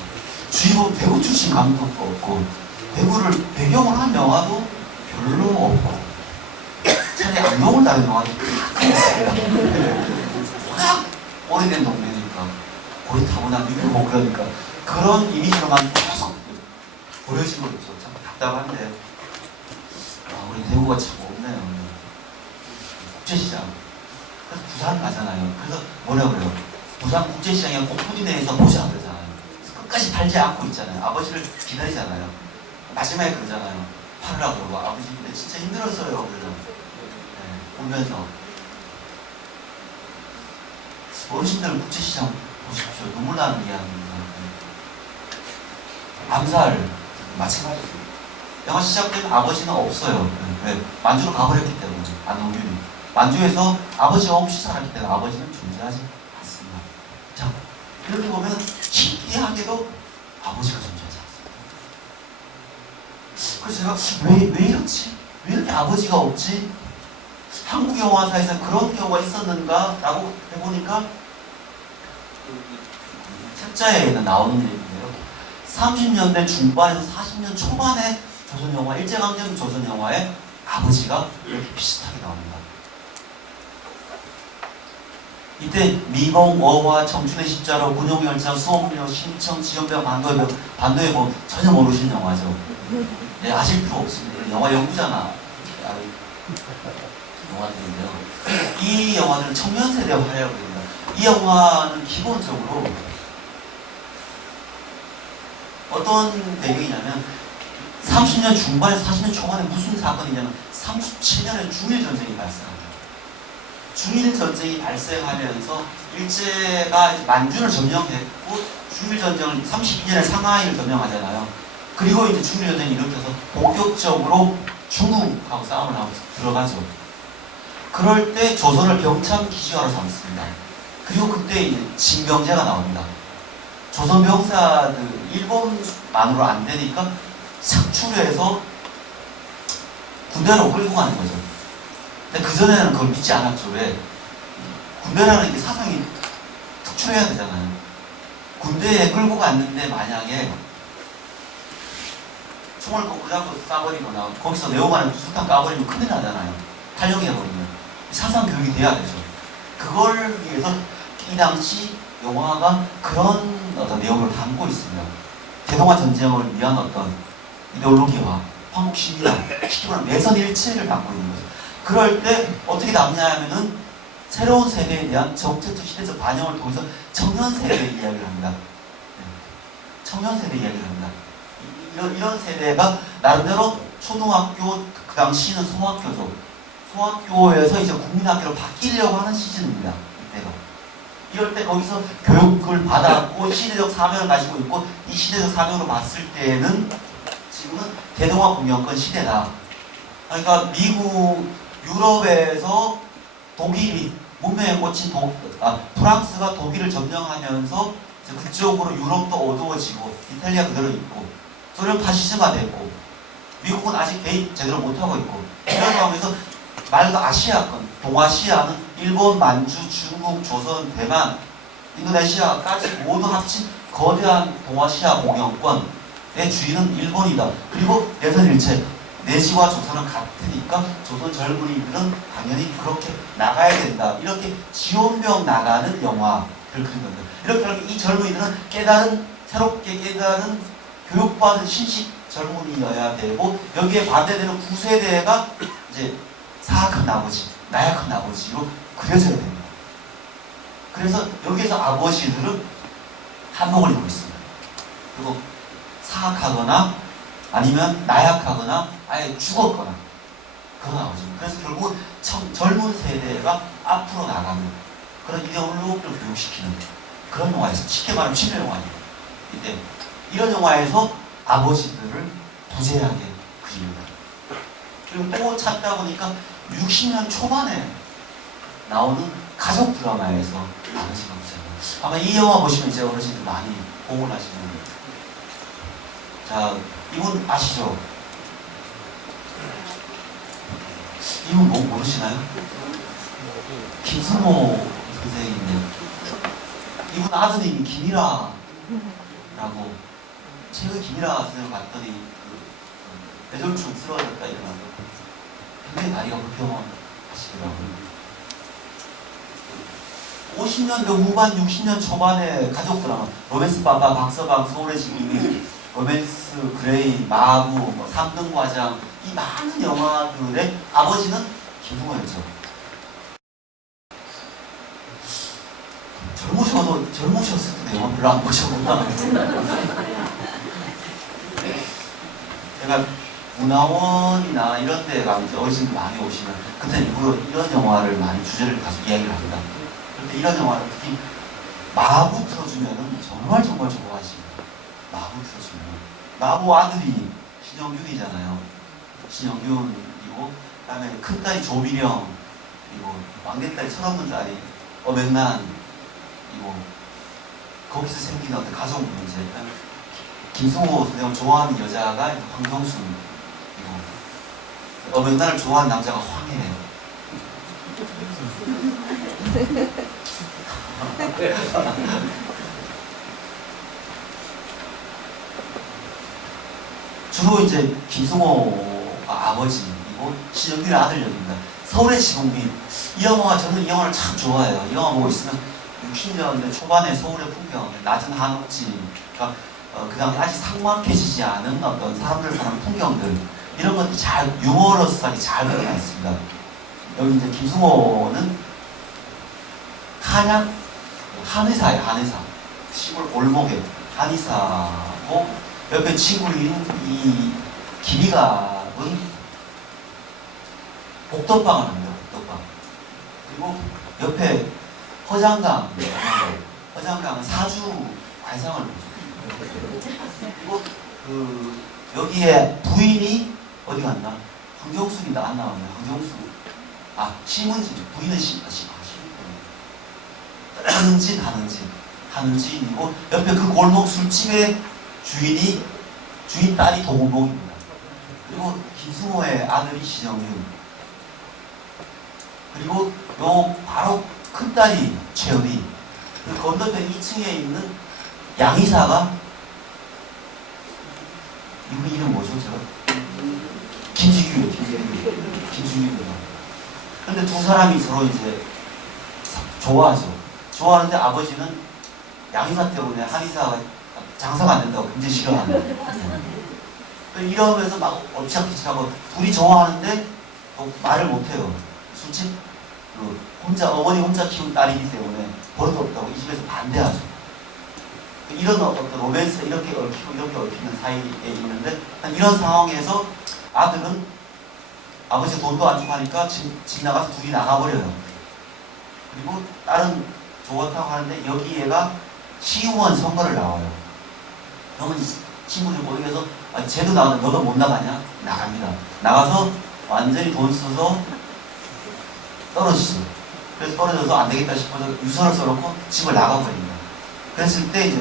주인공 대구 출신 감독도 없고 대구를 배경으로 한 영화도 별로 없고 차라리 안동을 다른 영화도 가끔 있습니다. 워낙 오래된 동네니까 거의 타고난 미국 그러니까 그런 이미지로만 계속 보여지고 있죠. 참 답답한데 우리 대구가 참 없네요. 국제시장 그래서 부산 가잖아요. 그래서 뭐라 그래요? 부산 국제시장에 꼭부디 내에서 보자 그러잖아요. 끝까지 팔지 않고 있잖아요. 아버지를 기다리잖아요. 마지막에 그러잖아요. 팔으라고 그러고 아버지 근데 진짜 힘들었어요. 그러잖아요. 네, 보면서 어르신들 국제시장 보십시오. 눈물 나는 이야기입니다. 암살 마찬가지죠. 영화 시작되면 아버지는 없어요. 왜? 만주로 가버렸기 때문에 안동균이 만주에서 아버지가 없이 살았기 때문에 아버지는 존재하지 않습니다. 자 이렇게 보면 신기하게도 아버지가 존재하지 않습니다. 그래서 제가 왜 이렇지? 왜 이렇게 아버지가 없지? 한국 영화사에서 그런 경우가 있었는가? 라고 해보니까 책자에는 나오는 얘기인데요. 30년대 중반에서 40년 초반에 조선영화, 일제강점 조선영화에 아버지가 이렇게 비슷하게 나옵니다. 이때 미봉, 어화, 청춘의 십자로, 군용열차, 수호문요, 신청, 지연병, 반도의 봄 전혀 모르시는 영화죠. 네, 아실 필요 없습니다. 영화 연구자나 영화들인데요. 이 영화들은 청년 세대에 활약을 합니다. 이 영화는 기본적으로 어떤 배경이냐면 30년 중반에서 40년 초반에 무슨 사건이냐면 37년에 중일전쟁이 발생합니다. 중일전쟁이 발생하면서 일제가 만주를 점령했고 중일전쟁을 32년에 상하이를 점령하잖아요. 그리고 이제 중일전쟁이 일으켜서 본격적으로 중국하고 싸움을 하고 들어가죠. 그럴 때 조선을 병참 기지화로 삼습니다. 그리고 그때 이제 징병제가 나옵니다. 조선 병사들 일본만으로 안 되니까 착출해서 군대로 끌고 가는 거죠. 근데 그전에는 그걸 믿지 않았죠. 왜? 군대라는 게 사상이 특출해야 되잖아요. 군대에 끌고 갔는데 만약에 총을 그 잡고 쏴버리거나 거기서 내오가는 수탄 까버리면 큰일 나잖아요. 탈영해버리면. 사상 교육이 돼야 되죠. 그걸 위해서 이 당시 영화가 그런 어떤 내용을 담고 있습니다. 대동아 전쟁을 위한 어떤 이데올로기와 한국 시민화, 쉽게 말하면 매선일체를 담고 있는 거죠. 그럴 때 어떻게 담냐 하면은 새로운 세대에 대한 정책적 시대적 반영을 통해서 청년 세대의 이야기를 합니다. 청년 세대 이야기를 합니다. 이런 세대가 나름대로 초등학교, 그 당시는 소학교죠. 소학교에서 이제 국민학교로 바뀌려고 하는 시즌입니다. 이때가. 이럴 때 거기서 교육을 받았고 시대적 사명을 가지고 있고 이 시대적 사명으로 봤을 때는 지금은 대동아 공영권 시대다. 그러니까 미국, 유럽에서 독일이 문명에 꽂힌 프랑스가 독일을 점령하면서 그쪽으로 유럽도 어두워지고 이탈리아 그대로 있고 소련 파시즘화 됐고 미국은 아직 개입 제대로 못하고 있고 이런 상황에서 말도 아시아권, 동아시아는 일본, 만주, 중국, 조선, 대만, 인도네시아까지 모두 합친 거대한 동아시아 공영권의 주인은 일본이다. 그리고 내선일체, 내지와 조선은 같으니까 조선 젊은이들은 당연히 그렇게 나가야 된다. 이렇게 지원병 나가는 영화를 그린 겁니다. 이렇게 하면 이 젊은이들은 새롭게 깨달은 교육받은 신식 젊은이여야 되고 여기에 반대되는 구세대가 이제 사악한 아버지, 나약한 아버지로 그려져야 됩니다. 그래서 여기에서 아버지들은 한복을 입고 있습니다. 그리고 사악하거나 아니면 나약하거나 아예 죽었거나 그런 아버지입니다. 그래서 결국 젊은 세대가 앞으로 나가는 그런 이데올로기를 교육시키는 그런 영화에서 쉽게 말하면 친일 영화입니다. 이때 이런 영화에서 아버지들을 부재하게 그립니다. 그리고 또 찾다 보니까 60년 초반에 나오는 가족 드라마에서 아버지가 없어요. 아마 이 영화 보시면 이제 어르신들 많이 공을 하시는. 자, 이분 아시죠? 이분 모르시나요? 김승호 선생님인데 이분 아드님이 김이라라고 최근 김이라 선생을 봤더니 뇌졸중 쓰러졌다 일어나서 굉장히 다리가 불편하시더라고요. 50년대 후반 60년 초반에 가족 드라마 로맨스 바바, 박서방, 서울의 지기, 로맨스 그레이, 마부, 뭐 3등 과장 이 많은 영화들의 아버지는 김승호였죠. 젊으셨을 때 영화 별로 안 보셨구나. 제가 문화원이나 이런 데 가면 이제 어르신들 많이 오시면 그때 일부러 이런 영화를 많이 주제를 가서 이야기를 합니다. 그런데 이런 영화를 특히 마부 틀어주면은 정말 좋아하십니다. 마부 틀어주면. 마부 아들이 신영균이잖아요. 신영균이고 그다음에 큰딸이 조미령 그리고 막내딸이 철없는 딸이 어백난 이고 거기서 생기는 어떤 가족 문제. 김승호 선생을 좋아하는 여자가 황정순 이고 어백난을 좋아하는 남자가 황해예요. 주로 이제 김승호가 아버지이고 신영균의 아들 역입니다. 서울의 지붕빛. 이 영화가 저는 이 영화를 참 좋아해요. 이 영화 보고 있으면 60년대 초반의 서울의 풍경, 낮은 한옥집, 그 다음에 아직 삭막해지지 않은 어떤 사람들 사는 풍경들 이런 것들이 잘 유머러스하게 잘 그려져 있습니다. 여기 이제 김승호는 한의사예요. 한의사. 시골 골목에 한의사고 옆에 친구인 이 김희갑은 복덕방을 합니다. 복덕방. 그리고 옆에 허장강은 사주 관상을 보죠. 그리고 여기에 부인이 어디 갔나? 황정숙이 안 나왔네. 황정숙. 심은진. 부인은 한은진이고 옆에 그 골목 술집의 주인 딸이 도구봉입니다. 그리고 김승호의 아들이 신영균. 그리고 요 바로 큰딸이 최은희. 그 건너편 2층에 있는 양이사가 이분 이름 뭐죠? 제가? 김지규입니다. 근데 두 사람이 서로 이제 좋아하죠. 좋아하는데 아버지는 양이사 때문에 한의사가 장사가 안 된다고 굉장히 싫어합니다. 이러면서 막 엎치락뒤치락하고 둘이 좋아하는데 또 말을 못해요. 술집 어머니 혼자 키운 딸이기 때문에 버릇 없다고 이 집에서 반대하죠. 이런 어떤 로맨스 이렇게 얽히고 이렇게 얽히는 사이에 있는데 이런 상황에서 아들은 아버지 돈도 안 주고 하니까 집 나가서 둘이 나가버려요. 그리고 딸은 좋다고 하는데 여기 얘가 시의원 선거를 나와요. 그러면 친구들 모임에서 쟤도 나가는데 너도 못 나가냐? 나갑니다. 나가서 완전히 돈 써서 떨어지죠. 그래서 떨어져서 안 되겠다 싶어서 유서를 써놓고 집을 나가버립니다. 그랬을 때 이제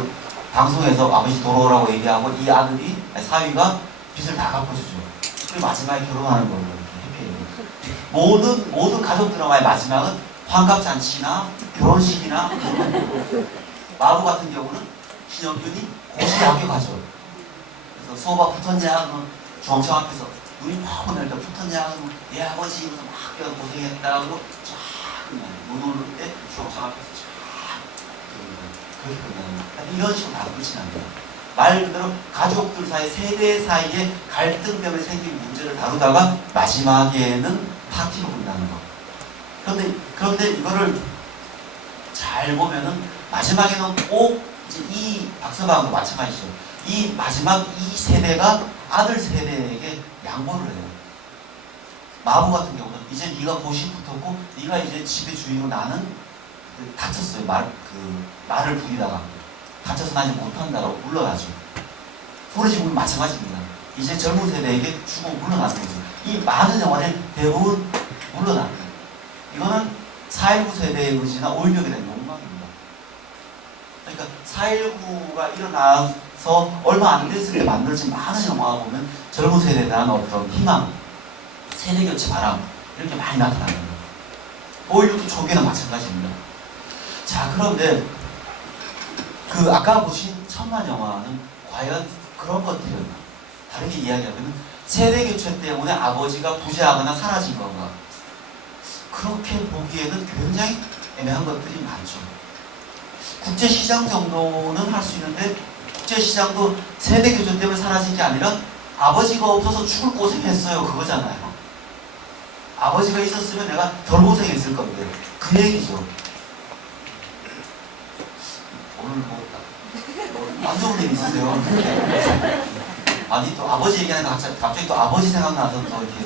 방송에서 아버지 돌아오라고 얘기하고 이 아들이 사위가 빚을 다 갚아주죠. 그리고 마지막에 결혼하는 걸로 이렇게 해피해요. 모든 가족 드라마의 마지막은 환갑잔치나 결혼식이나 마부 같은 경우는 신영균이 고시 합격하죠. 그래서 수업 앞 붙었냐 하면 중앙청 앞에서 눈이 펑 날 때 붙었냐 하면 얘 아버지 이러면서 막 고생했다 그러고 쫙 눈 오를 때 중앙청 앞에서 쫙 그렇게 끝나는 이런 식으로 다 끝이 납니다. 말 그대로 가족들 사이 세대 사이에 갈등 때문에 생긴 문제를 다루다가 마지막에는 파티로 끝나는 거. 그런데 이거를 잘 보면은 마지막에는 꼭 이제 이 박서방도 마찬가지죠. 이 마지막 이 세대가 아들 세대에게 양보를 해요. 마부 같은 경우는 이제 네가 고시 붙었고 네가 이제 집의 주인으로 나는 다쳤어요. 말을 부리다가 다쳐서 나 이제 못한다라고 물러나죠. 소리지붕은 마찬가지입니다. 이제 젊은 세대에게 주고 물러나는 거죠. 이 많은 영화는 대부분 물러납니다. 이거는 4.19 세대의 의지나 5.16에 대한 욕망입니다. 그러니까 4.19가 일어나서 얼마 안 됐을 때 만들어진 많은 영화가 보면 젊은 세대에 대한 어떤 희망, 세대교체 바람 이렇게 많이 나타납니다. 5.16도 초기에는 마찬가지입니다. 자, 그런데 그 아까 보신 천만 영화는 과연 그런 것들은 다르게 이야기하면 세대교체 때문에 아버지가 부재하거나 사라진 건가? 그렇게 보기에는 굉장히 애매한 것들이 많죠. 국제시장 정도는 할 수 있는데 국제시장도 세대교체 때문에 사라진 게 아니라 아버지가 없어서 죽을 고생했어요. 그거잖아요. 아버지가 있었으면 내가 덜 고생했을 건데 그 얘기죠. 오늘 뭐 안 좋은 일 있으세요? 아니 또 아버지 얘기하니까 갑자기 또 아버지 생각나서 또 이렇게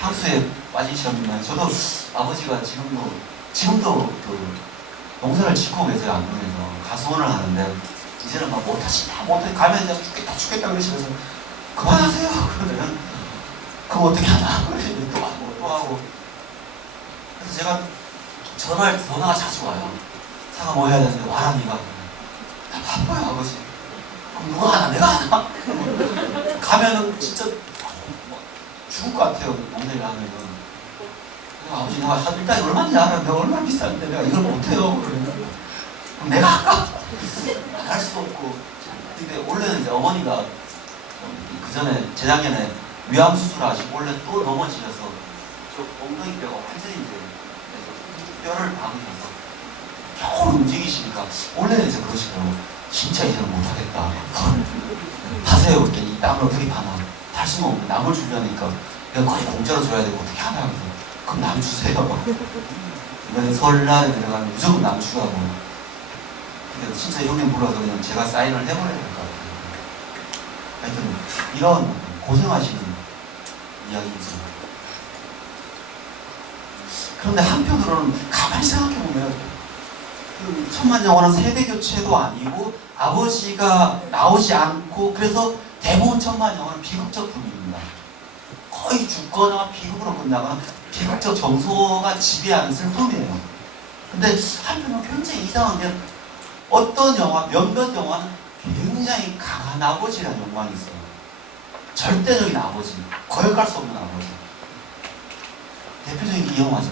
향수에 빠지시는데 저도 아버지가 지금도 그 농사를 짓고 계세요. 안동에서 가수원을 하는데 이제는 막 못하신다 가면 이제 죽겠다 그러시면서 그만하세요 그러면 그럼 어떻게 하나 그러시면 또 하고 그래서 제가 전화가 자주 와요. 사과 뭐 해야 되는데 와라 니가 나 바빠요 아버지. 그럼 누가 하나 내가 하나? 가면은 진짜 죽을 것 같아요. 농사를 하면은. 아버지 내가 일단 얼마인지 알아. 내가 얼마나 비싼데 내가 이걸 못해요. 그러면 그럼 내가 할까? 할 수도 없고. 근데 원래는 이제 어머니가 그 전에 재작년에 위암 수술하시고 원래 또 넘어지셔서 저 엉덩이 뼈가 완전히 이제 뼈를 박으셔서 겨우 움직이시니까 원래는 이제 그러시더라고요. 진짜 이제는 못하겠다. 하세요. 그때 이 땀을 어떻게 파나. 할 수는 없는데 남을 주려니까 내가 거의 공짜로 줘야 되고 어떻게 하나. 그래서 그럼 남 주세요. 이번에 설날에 내려가면 무조건 남 주라고. 근데 진짜 형님 불러서 그냥 제가 사인을 해버려야 될 것 같아요. 하여튼 이런 고생하시는 이야기죠. 그런데 한편으로는 가만히 생각해보면 그 천만 영화는 세대 교체도 아니고 아버지가 나오지 않고 그래서 대부분 천만 영화는 비극적 분위기입니다. 거의 죽거나 비극으로 끝나거나 비극적 정서가 지배하는 슬픔이에요. 근데 한편으로 굉장히 이상한 게 어떤 영화, 몇몇 영화는 굉장히 강한 아버지라는 욕망이 있어요. 절대적인 아버지, 거역할 수 없는 아버지. 대표적인 이 영화죠.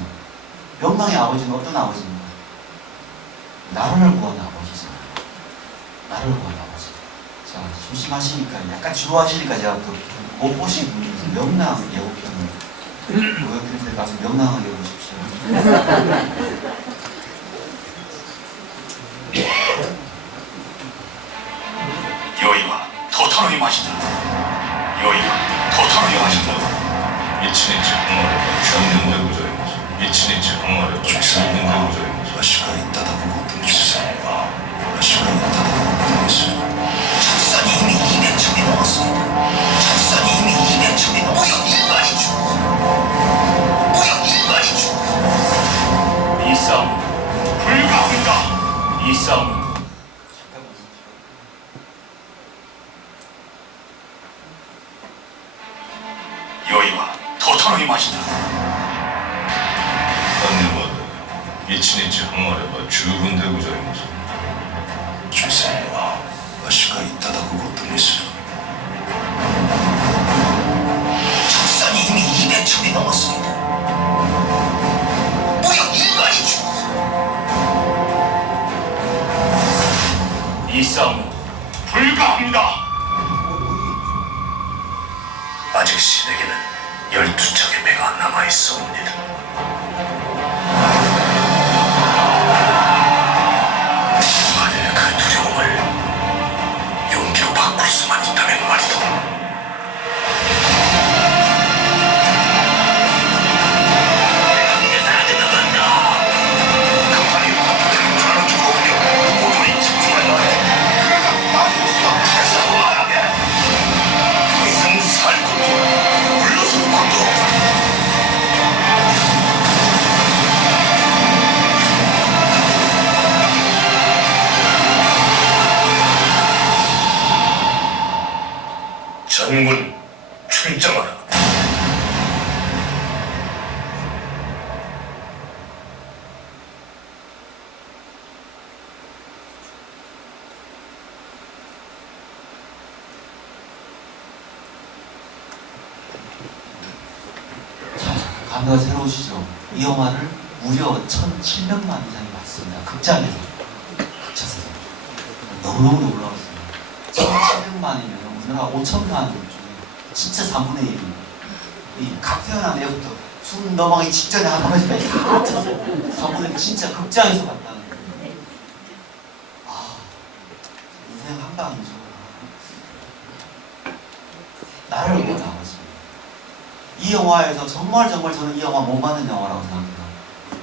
명랑의 아버지는 어떤 아버지입니까? 나를 구하는 아버지잖아요. 나를 구하는 아버지. 자, 심심하시니까, 약간 지루하시니까 제가 또 못 보신 분들 명랑 예고편을 보여드릴 때 가서 명랑하게 보십시오. 여의와 토탈하게 마신다. 여의와 토탈하게 마신다. 이치니치 항마를 전문대 구조의 모습. 이치니치 항마를 전문대 구조의 모습. 와시가 있다고 주세요. 와시가 있다고 주세요. 출산이 이미 200척이 넘었습니다. 출산이 이미 200척이 넘었습니다. 무역 1만이죠. 무역 1만이죠. 이 싸움 불가합니다. 이 싸움 여의와 토탈하게 마신다. 안내마다 이치니치 항마를 주군대 구조의 모습. 주세요. 와시가 있다고 고통했어. 출산이 이미 200척이 넘었습니다. 무역 1만이죠. 이 싸움은 불가합니다. 아직 신에게는 12척의 배가 남아있사옵니다. 만일 그 두려움을 용기로 바꿀 수만 있다면 말이다. 내가 위해서 안 된다. 급하니 화투를 잘라주고 오며 모조리 집중하여 그래서 빠지겠어. 싸워하게. 더 이상 살 것도 물러설 것도 없다. 전군 출정하라. 감회가 새로우시죠? 이 영화를 무려 1,700만 이상이 봤습니다. 극장에서. 극장에서. 너무너무 놀라웠습니다. 1,700만이면 우리나라 5천만 중에 진짜 3분의 1. 각 태어난 애부터 숨 넘어가기 직전에 할아버지까지 다 합쳐서 3분의 1 진짜 극장에서 봤다는 거예요. 아, 인생 한방이죠. 나를 위한 아버지. 이 영화에서 정말 저는 이 영화 못 맞는 영화라고 생각해요.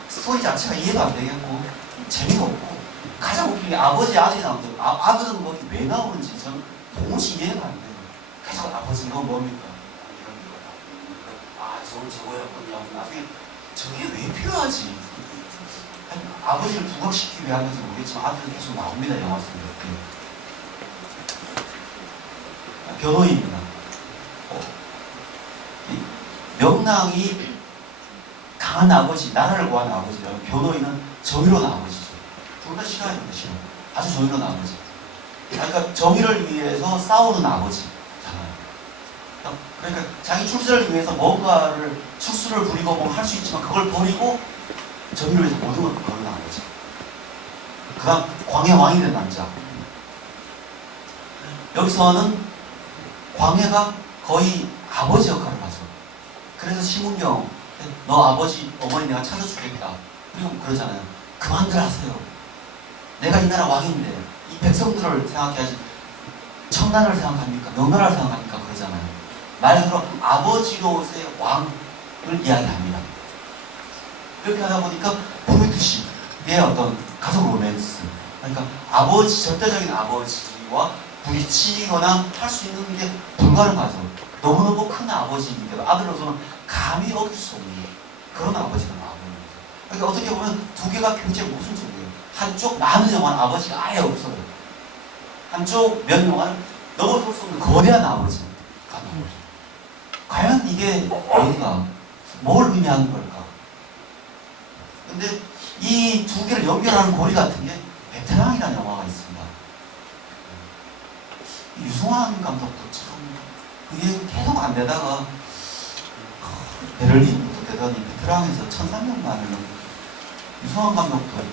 스토리 자체가 이해도 안 되겠고 재미가 없고 가장 웃긴 게 아버지 아들이 나오는데 아들은 거기 왜 나오는지 저는 도무지 이해가 안 돼요. 계속 아버지 이건 뭡니까? 이런 거다. 아 저거였군요. 나중에 저게 왜 필요하지? 아니, 아버지를 부각시키기 위함인지 모르겠지만 아들은 계속 나옵니다. 영화 속에. 변호인입니다. 명랑이 강한 아버지, 나라를 구하는 아버지라면 변호인은 정의로운 아버지죠. 둘 다 싫어합니다, 싫어. 아주 정의로운 아버지. 그러니까 정의를 위해서 싸우는 아버지잖아요. 그러니까 자기 출세를 위해서 뭔가를 출수를 부리고 뭐 할 수 있지만 그걸 버리고 정의를 위해서 모든 걸 거는 아버지. 그 다음 광해 왕이 된 남자. 여기서는 광해가 거의 아버지 역할을 하죠. 그래서 심은경 너 아버지 어머니 내가 찾아주겠다. 그리고 그러잖아요. 그만들 하세요. 내가 이 나라 왕인데 이 백성들을 생각해야지 청나라를 생각합니까? 명나라를 생각합니까? 그러잖아요. 말 그대로 아버지로서의 왕을 이야기합니다. 그렇게 하다 보니까 프로이트식의 어떤 가족 로맨스, 그러니까 아버지, 절대적인 아버지와 부딪히거나 할 수 있는 게 불가능하죠. 너무너무 큰 아버지인데도 아들로서는 감히 얻을 수 없는 그런 아버지가 나오는 거죠. 그러니까 어떻게 보면 두 개가 굉장히 모순적이에요. 한쪽 많은 영화는 아버지가 아예 없어요. 한쪽 몇 영화는 넘어설 수 없는 거대한 아버지가 나오는 거죠. 과연 이게 뭔가, 뭘 의미하는 걸까? 근데 이 두 개를 연결하는 고리 같은 게 베테랑이라는 영화가 있습니다. 유승환 감독도 참 그게 계속 안 되다가 베를린부터 되더니 베테랑에서 1,300만을 유승환 감독도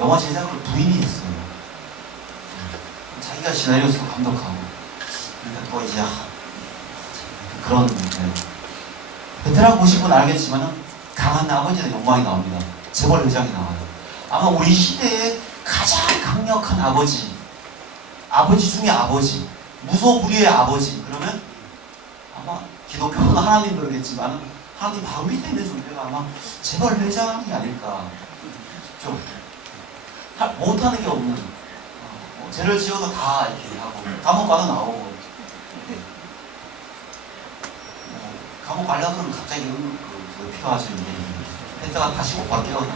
영화 제작을 부인이 했어요. 자기가 시나리오 쓰고 감독하고 그러니까 또 이제 그런 베테랑 보신 분 알겠지만 강한 아버지의 영광이 나옵니다. 재벌 회장이 나와요. 아마 우리 시대의 가장 강력한 아버지 중에 아버지, 무소불위의 아버지. 그러면 아마 기독교는 하나님 그러겠지만 하나님 바로 밑에 있는 존재가 아마 재벌 회장이 아닐까. 좀 못하는 게 없는, 죄를 지어도 다 이렇게 하고 감옥 가도 나오고 감옥 가려고 그러면 갑자기 필요하죠. 했다가 다시 곧바로 깨어나.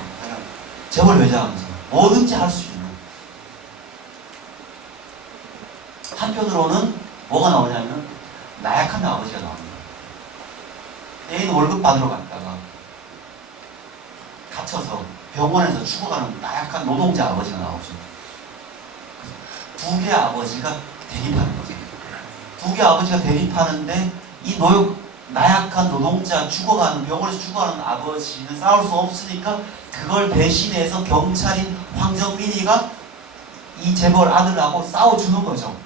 재벌 회장이죠. 뭐든지 할 수 있는. 한편으로는 뭐가 나오냐면 나약한 아버지가 나옵니다. 애인 월급 받으러 갔다가 갇혀서 병원에서 죽어가는 나약한 노동자 아버지가 나오죠. 두 개의 아버지가 대립하는 거죠. 두 개의 아버지가 대립하는데 이 나약한 노동자 병원에서 죽어가는 아버지는 싸울 수 없으니까 그걸 대신해서 경찰인 황정민이가 이 재벌 아들하고 싸워주는 거죠.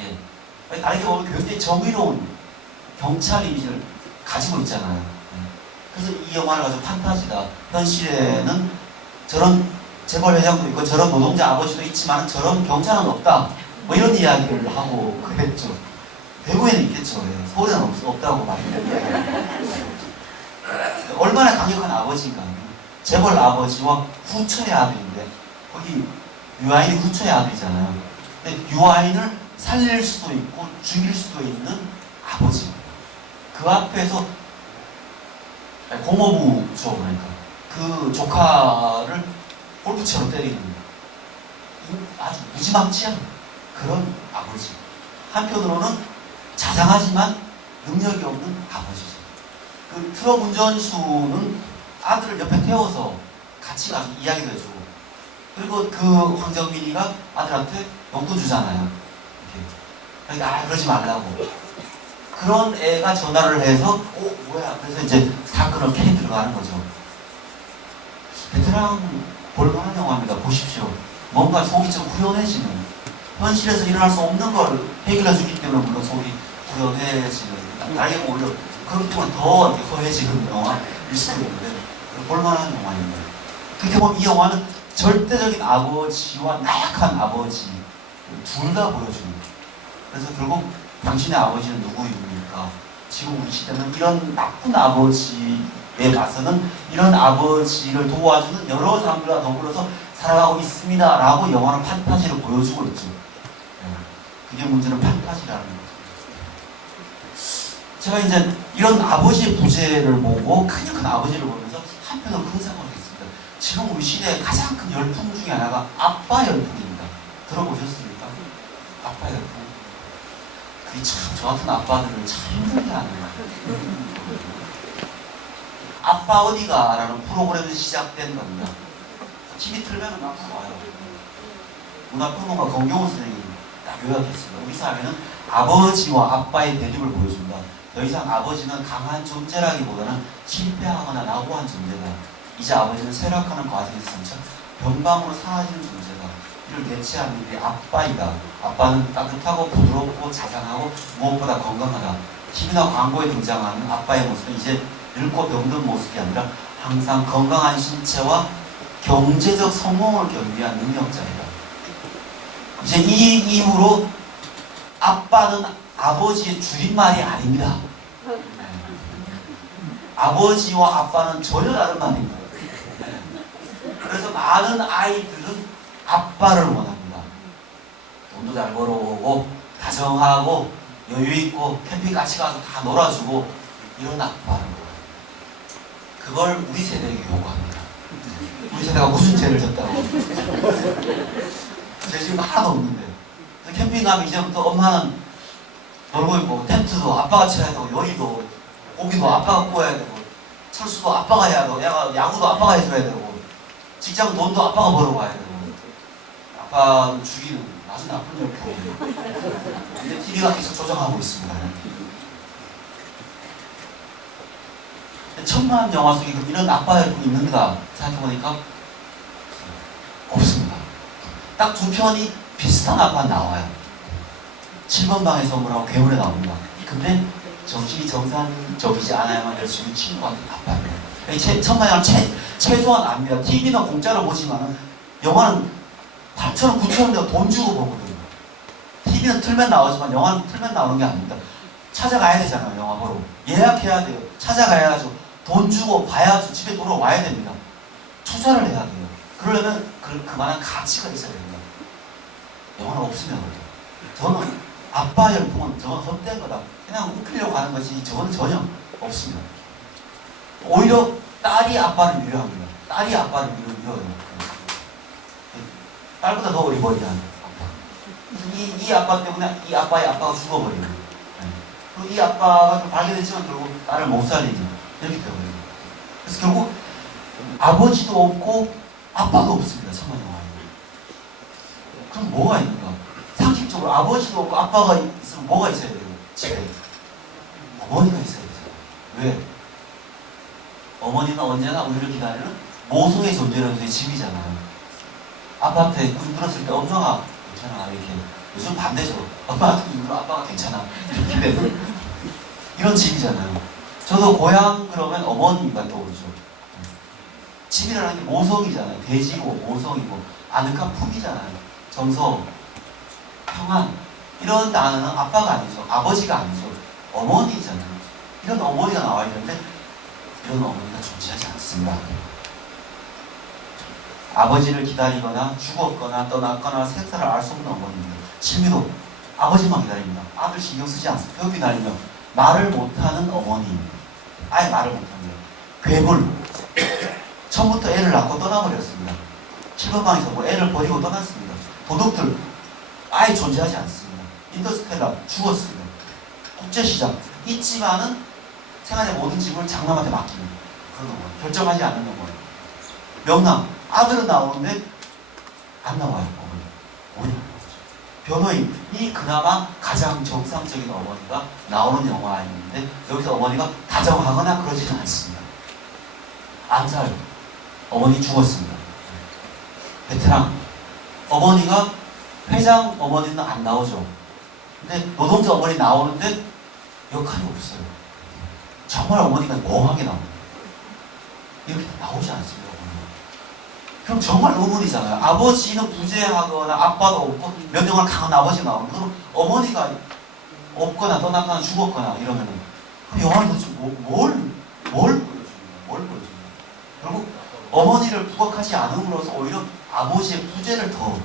예. 다르게 보면 굉장히 정의로운 경찰 이미지를 가지고 있잖아요. 그래서 이 영화를 가지고 판타지다. 현실에는 저런 재벌 회장도 있고 저런 노동자 아버지도 있지만 저런 경찰은 없다. 뭐 이런 이야기를 하고 그랬죠. 배구에는 있겠죠. 예. 서울에는 없다고 말했는데 얼마나 강력한 아버지인가. 재벌 아버지와 후처의 아들인데 거기 유아인이 후처의 아들이잖아요. 근데 유아인을 살릴 수도 있고 죽일 수도 있는 아버지. 그 앞에서 공허부죠. 그러니까 그 조카를 골프채로 때리는 아주 무지막지한 그런 아버지. 한편으로는 자상하지만 능력이 없는 아버지죠. 그 트럭 운전수는 아들을 옆에 태워서 같이 가서 이야기도 해주고, 그리고 그 황정민이가 아들한테 용돈 주잖아요. 그러니까 그러지 말라고. 그런 애가 전화를 해서 뭐야 그래서 이제 사건을 캐 들어가는 거죠. 베테랑 볼만한 영화입니다. 보십시오. 뭔가 속이 좀 후련해지는, 현실에서 일어날 수 없는 걸 해결해 주기 때문에 물론 속이 후련해지는, 나에게 오히려 그렇기 때문에 더 이렇게 허해지는 영화일 수도 있는데 볼만한 영화입니다. 그렇게 보면 이 영화는 절대적인 아버지와 나약한 아버지 둘 다 보여주는 거예요. 그래서 결국 당신의 아버지는 누구입니까? 지금 우리 시대는 이런 나쁜 아버지에 맞서는 이런 아버지를 도와주는 여러 사람들과 더불어서 살아가고 있습니다 라고 영화는 판타지를 보여주고 있죠. 그게 문제는 판타지라는 거죠. 제가 이제 이런 아버지의 부재를 보고 강력한 아버지를 보면서 한편으로 그런 생각을 했습니다. 지금 우리 시대의 가장 큰 열풍 중에 하나가 아빠 열풍입니다. 들어보셨습니까? 아빠 열풍. 그게 참 저 같은 아빠들을 참 힘들게 하는 거예요. 아빠 어디가? 라는 프로그램이 시작된 겁니다. TV 틀면 막 나와요. 문화평론가 권경훈 선생님이 딱 요약했습니다. 우리 사회는 아버지와 아빠의 대립을 보여준다. 더 이상 아버지는 강한 존재라기보다는 실패하거나 나고한 존재다. 이제 아버지는 쇠락하는 과정에서 점차 변방으로 사라지는 존재다. 이를 대체하는 게 아빠이다. 아빠는 따뜻하고 부드럽고 자상하고 무엇보다 건강하다. TV나 광고에 등장하는 아빠의 모습은 이제 늙고 병든 모습이 아니라 항상 건강한 신체와 경제적 성공을 겸비한 능력자이다. 이제 이 이후로 아빠는 아버지의 줄임말이 아닙니다. 아버지와 아빠는 전혀 다른 말입니다. 그래서 많은 아이들은 아빠를 원합니다. 돈도 잘 벌어오고 다정하고 여유있고 캠핑 같이 가서 다 놀아주고 이런 아빠를 원합니다. 그걸 우리 세대에게 요구합니다. 우리 세대가 무슨 죄를 졌다고. 제 지금 하나도 없는데 캠핑 가면 이제부터 엄마는 놀고 있고 텐트도 아빠가 쳐야 되고 요리도 고기도 아빠가 구워야 되고 철수도 아빠가 해야 되고 야구도 아빠가 해줘야 되고 직장 돈도 아빠가 벌어와야 되고 아빠는 죽이는 아주 나쁜 열풍이에요. 근데 TV가 계속 조정하고 있습니다. 천만 영화 속에 이런 아빠 열풍이 있는가 생각해보니까 없습니다. 딱 두 편이 비슷한 아빠 나와요. 7번 방의 선물하고 괴물에 나옵니다. 근데 정신이 정상적이지 않아야만 될 수 있는 친구가 아빠입니다. 천만 영화는 최소한 압니다. TV는 공짜로 보지만 영화는 8,000원, 9,000원 돈 주고 보거든요. TV는 틀면 나오지만 영화는 틀면 나오는 게 아닙니다. 찾아가야 되잖아요. 영화 보러. 예약해야 돼요. 찾아가야죠. 돈 주고 봐야죠. 집에 돌아와야 됩니다. 투자를 해야 돼요. 그러려면 그만한 가치가 있어야 됩니다. 영화는 없으면 저는 아빠 열풍은 저건 헛된 거다. 그냥 웃기려고 하는 것이 저건 전혀 없습니다. 오히려 딸이 아빠를 위로합니다. 딸이 아빠를 위로해요. 딸보다 더 어리버리한 아빠. 이 아빠 때문에 이 아빠의 아빠가 죽어버리는. 그리고 이 아빠가 좀 발견했지만 결국 딸을 못 살리는. 이렇게 되어버려요. 그래서 결국 아버지도 없고 아빠도 없습니다. 천만 영화에. 그럼 뭐가 있는가? 상식적으로 아버지도 없고 아빠가 있으면 뭐가 있어야 돼요? 집에 어머니가 있어야 돼요. 왜? 어머니는 언제나 우리를 기다리는 모성의 존재라는 게 집이잖아요. 아빠한테 물었을 때 엄마가 괜찮아 이렇게. 요즘 반대죠. 엄마한테 물어 아빠가 괜찮아 이렇게 되는 이런 집이잖아요. 저도 고향 그러면 어머니가 떠오르죠. 집이라는 게 모성이잖아요. 돼지고 모성이고 아늑한 품이잖아요. 정성, 평안 이런 단어는 아빠가 아니죠. 아버지가 아니죠. 어머니잖아요. 이런 어머니가 나와야 되는데 이런 어머니가 존재하지 않습니다. 아버지를 기다리거나 죽었거나 떠났거나 색사를 알 수 없는 어머니입니다. 실미도 아버지만 기다립니다. 아들 신경 쓰지 않습니다. 벽이 날리면 말을 못하는 어머니입니다. 아예 말을 못합니다. 괴물. 처음부터 애를 낳고 떠나버렸습니다. 7번 방에서 뭐 애를 버리고 떠났습니다. 도둑들 아예 존재하지 않습니다. 인터스텔라 죽었습니다. 국제시장 있지만은 생활의 모든 짐을 장남한테 맡기는 그런 어머니. 결정하지 않는 어머니. 명랑 아들은 나오는데 안 나와요. 어머니. 변호인이 그나마 가장 정상적인 어머니가 나오는 영화인데 여기서 어머니가 다정하거나 그러지는 않습니다. 암살, 어머니 죽었습니다. 베테랑, 어머니가 회장 어머니는 안 나오죠. 근데 노동자 어머니 나오는데 역할이 없어요. 정말 어머니가 멍하게 나옵니다. 이렇게 나오지 않습니다. 그럼 정말 의문이잖아요. 아버지는 부재하거나 아빠가 없고 명령을 강한 아버지가 나오면 그럼 어머니가 없거나 떠났거나 죽었거나 이러면은 그럼 영화는 도대체 뭘 보여줍니까? 뭘 보여줍니까? 결국 어머니를 부각하지 않음으로써 오히려 아버지의 부재를 더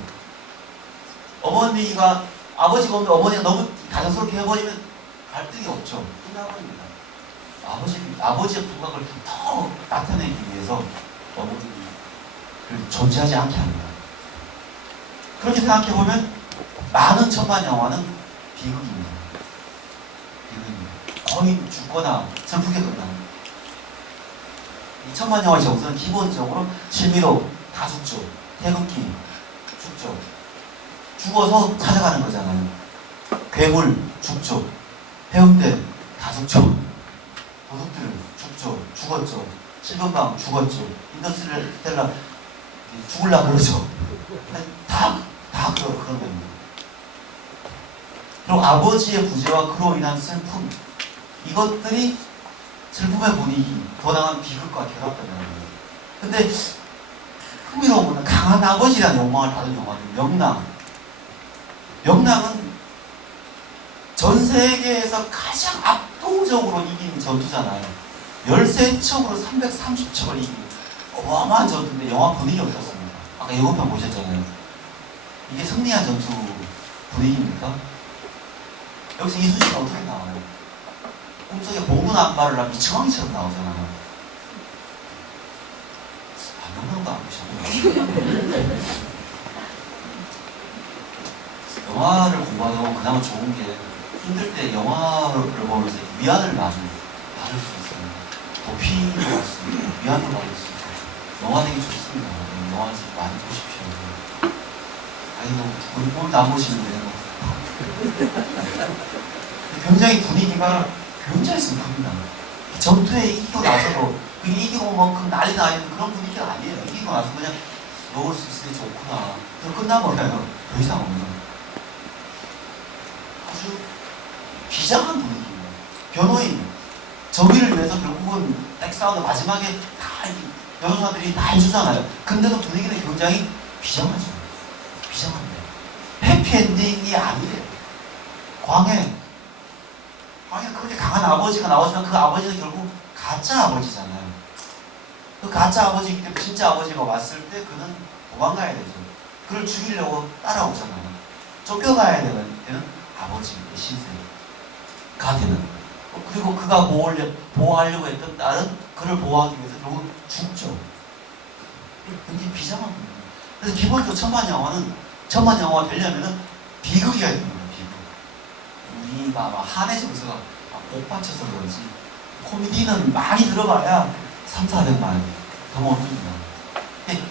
어머니가 아버지가 없는데 어머니가 너무 다정스럽게 해버리면 갈등이 없죠. 끝나버립니다. 아버지의 부각을 더 나타내기 위해서 어머니를 존재하지 않게 합니다. 그렇게 생각해보면 많은 천만 영화는 비극입니다. 비극입니다. 거의 죽거나 슬프게 끝납니다. 이 천만 영화의 정서는 기본적으로 실미로 다 죽죠. 태극기 죽죠. 죽어서 찾아가는 거잖아요. 괴물 죽죠. 해운대 다 죽죠. 도둑들 죽었죠. 실금방 죽었죠. 인더스텔라 죽을라 그러죠. 다 그런 겁니다. 그리고 아버지의 부재와 그로 인한 슬픔, 이것들이 슬픔의 분위기, 더 나은 비극과 결합된다는 거예요. 근데 흥미로운 거는 강한 아버지라는 욕망을 받은 영화는 명랑은 전 세계에서 가장 압도적으로 이긴 전투잖아요. 13척으로 330척을 이긴 어마어마한 전투인데 영화 분위기 어떻습니까? 아까 예고편 보셨잖아요. 이게 승리한 전투 분위기입니까? 여기서 이순신은 어떻게 나와요? 꿈속에 봉군 안발을 하면 미치광이처럼 나오잖아요. 명랑도 안 보셨나요? 영화를 공부하면 그나마 좋은 게 힘들 때 영화를 보면서 위안을 많이 받을 수 있어요. 도피도 할 수 있고 위안도 받을 수 있고 영화 되게 좋습니다. 영화 많이 보십시오. 아니 뭐 오늘도 안 보시는데요. 굉장히 분위기가 굉장히 슬픕니다. 전투에 이기고 나서도 그게 이기고 만큼 난리 나 있는 그런 분위기가 아니에요. 이기고 나서 그냥 먹을 수 있으니 좋구나. 그럼 끝나버려요. 더 이상 없는. 아주 비장한 분위기예요. 변호인 정의를 위해서 결국은 액사운드 마지막에 다 변호사들이 다 해주잖아요. 근데도 분위기는 굉장히 비장하죠. 비장합니다. 해피엔딩이 아니에요. 광해 그렇게 강한 아버지가 나오지만 그 아버지는 결국 가짜 아버지잖아요. 그 가짜 아버지이기 때문에 진짜 아버지가 왔을 때 그는 도망가야 되죠. 그를 죽이려고 따라오잖아요. 쫓겨가야 되는 아버지의 신세. 가테는 그리고 그가 보호하려고 했던 딸은 그를 보호하기 위해서 결국 죽죠. 굉장히 비장한 겁니다. 그래서 기본적으로 천만 영화가 되려면은 비극이어야 됩니다. 비극. 우리가 막 한해 정서가 복 받쳐서 그런지 코미디는 많이 들어봐야 300~400만 더 못 듭니다.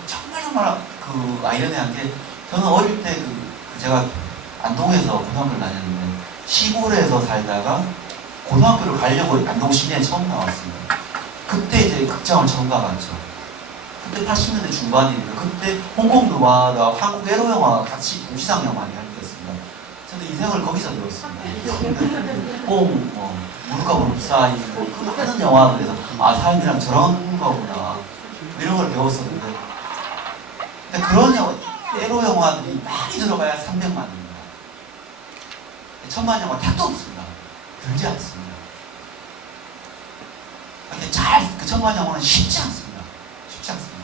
정말 그 아이러니한 게 저는 어릴 때 제가 안동에서 고등학교를 다녔는데 시골에서 살다가 고등학교를 가려고 안동 시내에 처음 나왔습니다. 그때 이제 극장을 처음 가봤죠. 그때 80년대 중반입니다. 그때 홍콩 드라마와 한국 에로 영화 같이 동시상영 많이 할 때였습니다. 저도 인생을 거기서 배웠습니다. 무릎과 무릎 사이 그 많은 영화들에서 삶이랑 저런 거구나 이런 걸 배웠었는데 근데 그런 에로 영화들이 많이 들어가야 300만입니다. 천만 영화 택도 없습니다. 들지 않습니다. 근데 그 천만 영화는 쉽지 않습니다. 쉽지 않습니다.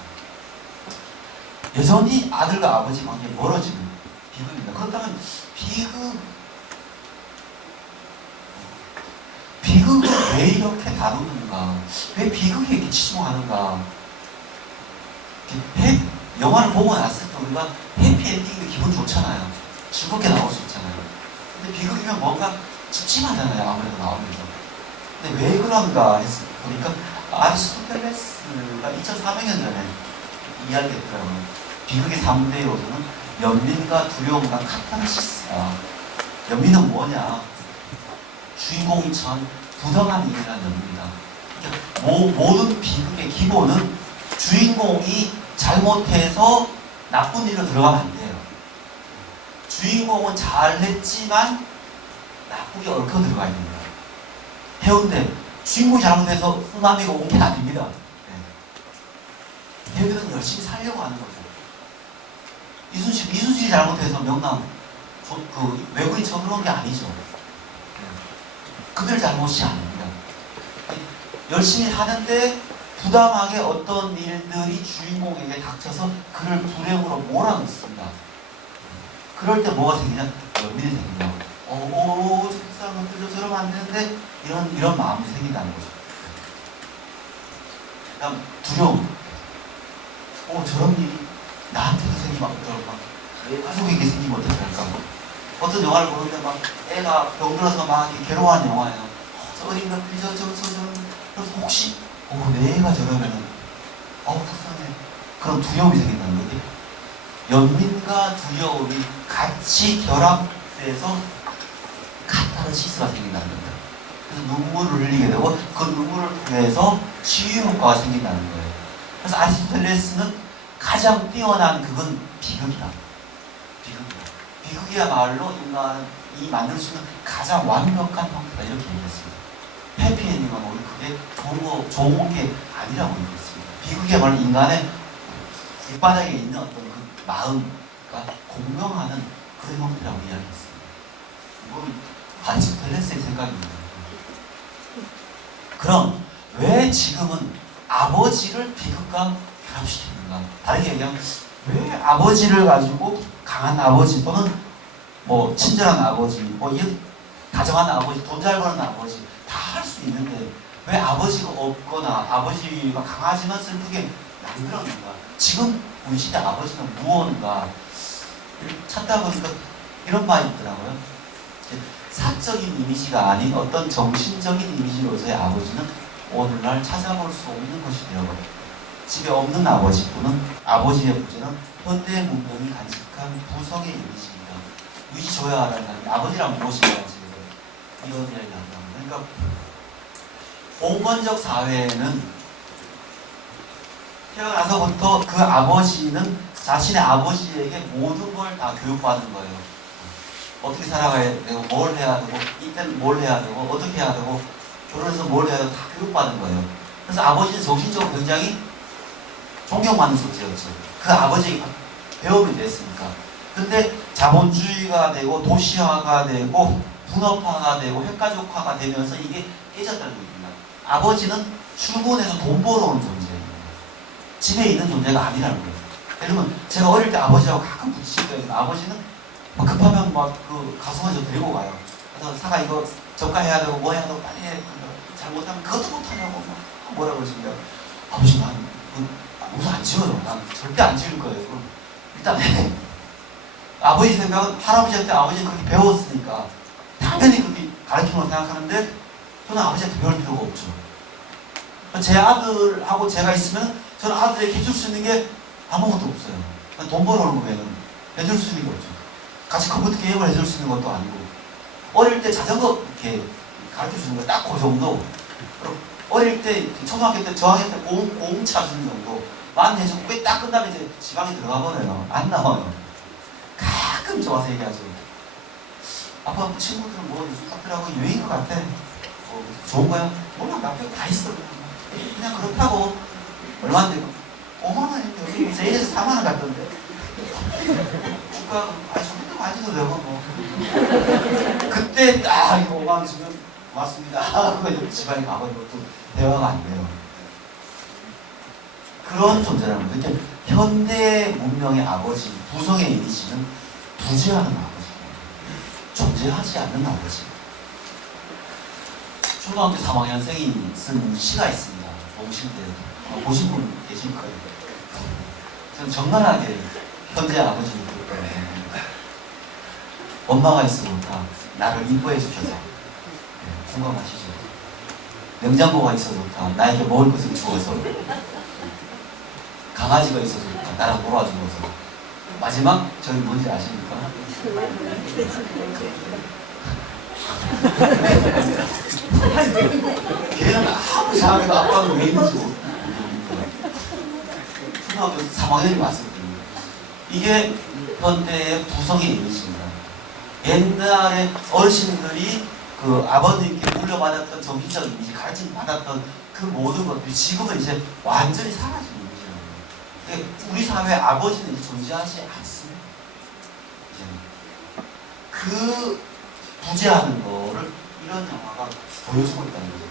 여전히 아들과 아버지 관계에 멀어지는 비극입니다. 그렇다면 비극을 왜 이렇게 다루는가? 왜 비극에 이렇게 치중하는가? 영화를 보고 났을 때 우리가 해피엔딩이 기분 좋잖아요. 즐겁게 나올 수 있잖아요. 근데 비극이면 뭔가 찝찝하잖아요. 아무래도 나오면서. 근데 왜 그런가 보니까 아리스토텔레스가 2400년 전에 이야기했더라고요. 비극의 3대 요소는 연민과 두려움과 카타르시스가 연민은 뭐냐? 주인공이 처한 부당한 일이라는 연민이다. 그러니까 모든 비극의 기본은 주인공이 잘못해서 나쁜 일로 들어가면 안 돼요. 주인공은 잘했지만 나쁘게 얽혀 들어가야 됩니다. 해운대 주인공이 잘못해서 쓰나미가 온 게 아닙니다. 네. 해운대는 열심히 살려고 하는 거죠. 이순실이 잘못해서 명랑 외국인이 쳐들어온 게 아니죠. 네. 그들 잘못이 아닙니다. 열심히 하는데 부당하게 어떤 일들이 주인공에게 닥쳐서 그를 불행으로 몰아넣습니다. 그럴 때 뭐가 생기냐? 연민이 생긴다. 저 사람은 저러면 안 되는데 이런 마음이 생긴다는 거죠. 그다음 두려움. 저런 일이 나한테도 생기면 어떨까? 내 가족에게 생기면 어떨까? 어떤 영화를 보는데 막 애가 병들어서 막 이렇게 괴로워하는 영화예요. 저 어린이가 그래서 혹시 내 애가 저러면은 불쌍해. 그런 두려움이 생긴다는 거지. 연민과 두려움이 같이 결합돼서 카타르시스가 생긴다는 겁니다. 그래서 눈물을 흘리게 되고 그 눈물을 통해서 치유 효과가 생긴다는 거예요. 그래서 아리스토텔레스는 가장 뛰어난 극은 비극이다. 비극이야말로 인간이 만들 수 있는 가장 완벽한 형태다. 이렇게 얘기했습니다. 해피엔딩은 오히려 그게 좋은 게 아니라고 얘기했습니다. 비극이야말로 인간의 밑바닥에 있는 어떤 그 마음과 공명하는 그런 형태라고 이야기했습니다. 이건 아리스토텔레스의 생각입니다. 그럼 왜 지금은 아버지를 비극과 결합시키는가? 다르게 얘기하면 왜 아버지를 가지고 강한 아버지 또는 뭐 친절한 아버지, 다정한 아버지, 돈 잘 버는 아버지 다 할 수 있는데 왜 아버지가 없거나 아버지가 강하지만 슬프게 만들었는가? 지금 우리 시대 아버지는 무언가 찾다 보니까 이런 말이 있더라고요. 사적인 이미지가 아닌 어떤 정신적인 이미지로서의 아버지는 오늘날 찾아볼 수 없는 것이 되어버려요. 집에 없는 아버지뿐은 아버지의 부재는 현대 문명이 간직한 부성의 이미지입니다. 유지조야라는 사람이 아버지란 무엇인가에 이런 이야기를 합니다. 그러니까 봉건적 사회에는 태어나서부터 그 아버지는 자신의 아버지에게 모든 걸 다 교육받은 거예요. 어떻게 살아가야 되고 뭘 해야 되고 이때는 뭘 해야 되고 어떻게 해야 되고 결혼해서 뭘 해야 되고 다 교육받은 거예요. 그래서 아버지는 정신적으로 굉장히 존경받는 존재였죠. 그 아버지에게 배움이 됐으니까. 근데 자본주의가 되고 도시화가 되고 분업화가 되고 핵가족화가 되면서 이게 깨졌다는 얘기입니다. 아버지는 출근해서 돈 벌어오는 존재예요. 집에 있는 존재가 아니라는 거예요. 여러분 제가 어릴 때 아버지하고 가끔 부딪힐 때는 아버지는 막 급하면 막 그 가수관에서 데리고 가요. 그래서 사가 이거 적가해야 되고 뭐 해야 되고 빨리 해. 잘못하면 그것도 못하냐고 막 뭐라 그러시는데 아버지 난 옷을 안 지워요. 난 절대 안 지울 거예요. 그럼 일단 해. 아버지 생각은 할아버지한테 아버지는 그렇게 배웠으니까 당연히 그렇게 가르치는 걸 생각하는데 저는 아버지한테 배울 필요가 없죠. 제 아들하고 제가 있으면 저는 아들에게 해줄 수 있는 게 아무것도 없어요. 돈 벌어오는 거에는 해줄 수 있는 게 없죠. 같이 컴퓨터 게임을 해줄 수 있는 것도 아니고 어릴 때 자전거 이렇게 가르쳐주는 거 딱 그 정도. 어릴 때 초등학교 때 저학년 때 공 차주는 정도 만 해주고 꽤 딱 끝나면 이제 지방에 들어가 버려요. 안 나와요. 가끔 좋아서 얘기하죠. 아빠 친구들은 뭐 요즘 학교라고 유행인 것 같아. 좋은 거야? 몰라 학교 다 있어. 그냥 그렇다고. 얼마인데? 5만 원인데 여기 세일에서 4만 원 갔던데. 주가 저기도 가지도 되고 뭐. 그때 이거 5만 원 주면 고맙습니다. 그거 집안에 가버리고 또 대화가 안 돼요. 그런 존재라는 거죠. 그러니까 현대 문명의 아버지, 부성의 이미지는 부재하는 아버지입니다. 존재하지 않는 아버지. 초등학교 3학년생이 쓴 시가 있습니다. 동심대. 보신 분 계실 거예요. 저는 정갈하게 현재 아버지를 그렸거든요. 엄마가 있어 좋다. 나를 이뻐해 주셔서. 공감하시죠? 냉장고가 있어 좋다. 나에게 먹을 것을 주어서. 강아지가 있어 좋다. 나를 몰아주어서. 마지막 저희 뭔지 아십니까? 걔는 아무 생각해도 아빠는 왜 있는지 모르겠어요. 초등학교 3학년이 왔었거든요. 이게 현대의 부성의 이미지입니다. 옛날에 어르신들이 그 아버님께 물려받았던 정신적 이미지, 가르침 받았던 그 모든 것들이 지금은 이제 완전히 사라진 이미지예요. 우리 사회에 아버지는 이제 존재하지 않습니다. 이제는. 그 부재하는 거를 이런 영화가 보여주고 있다는 거죠.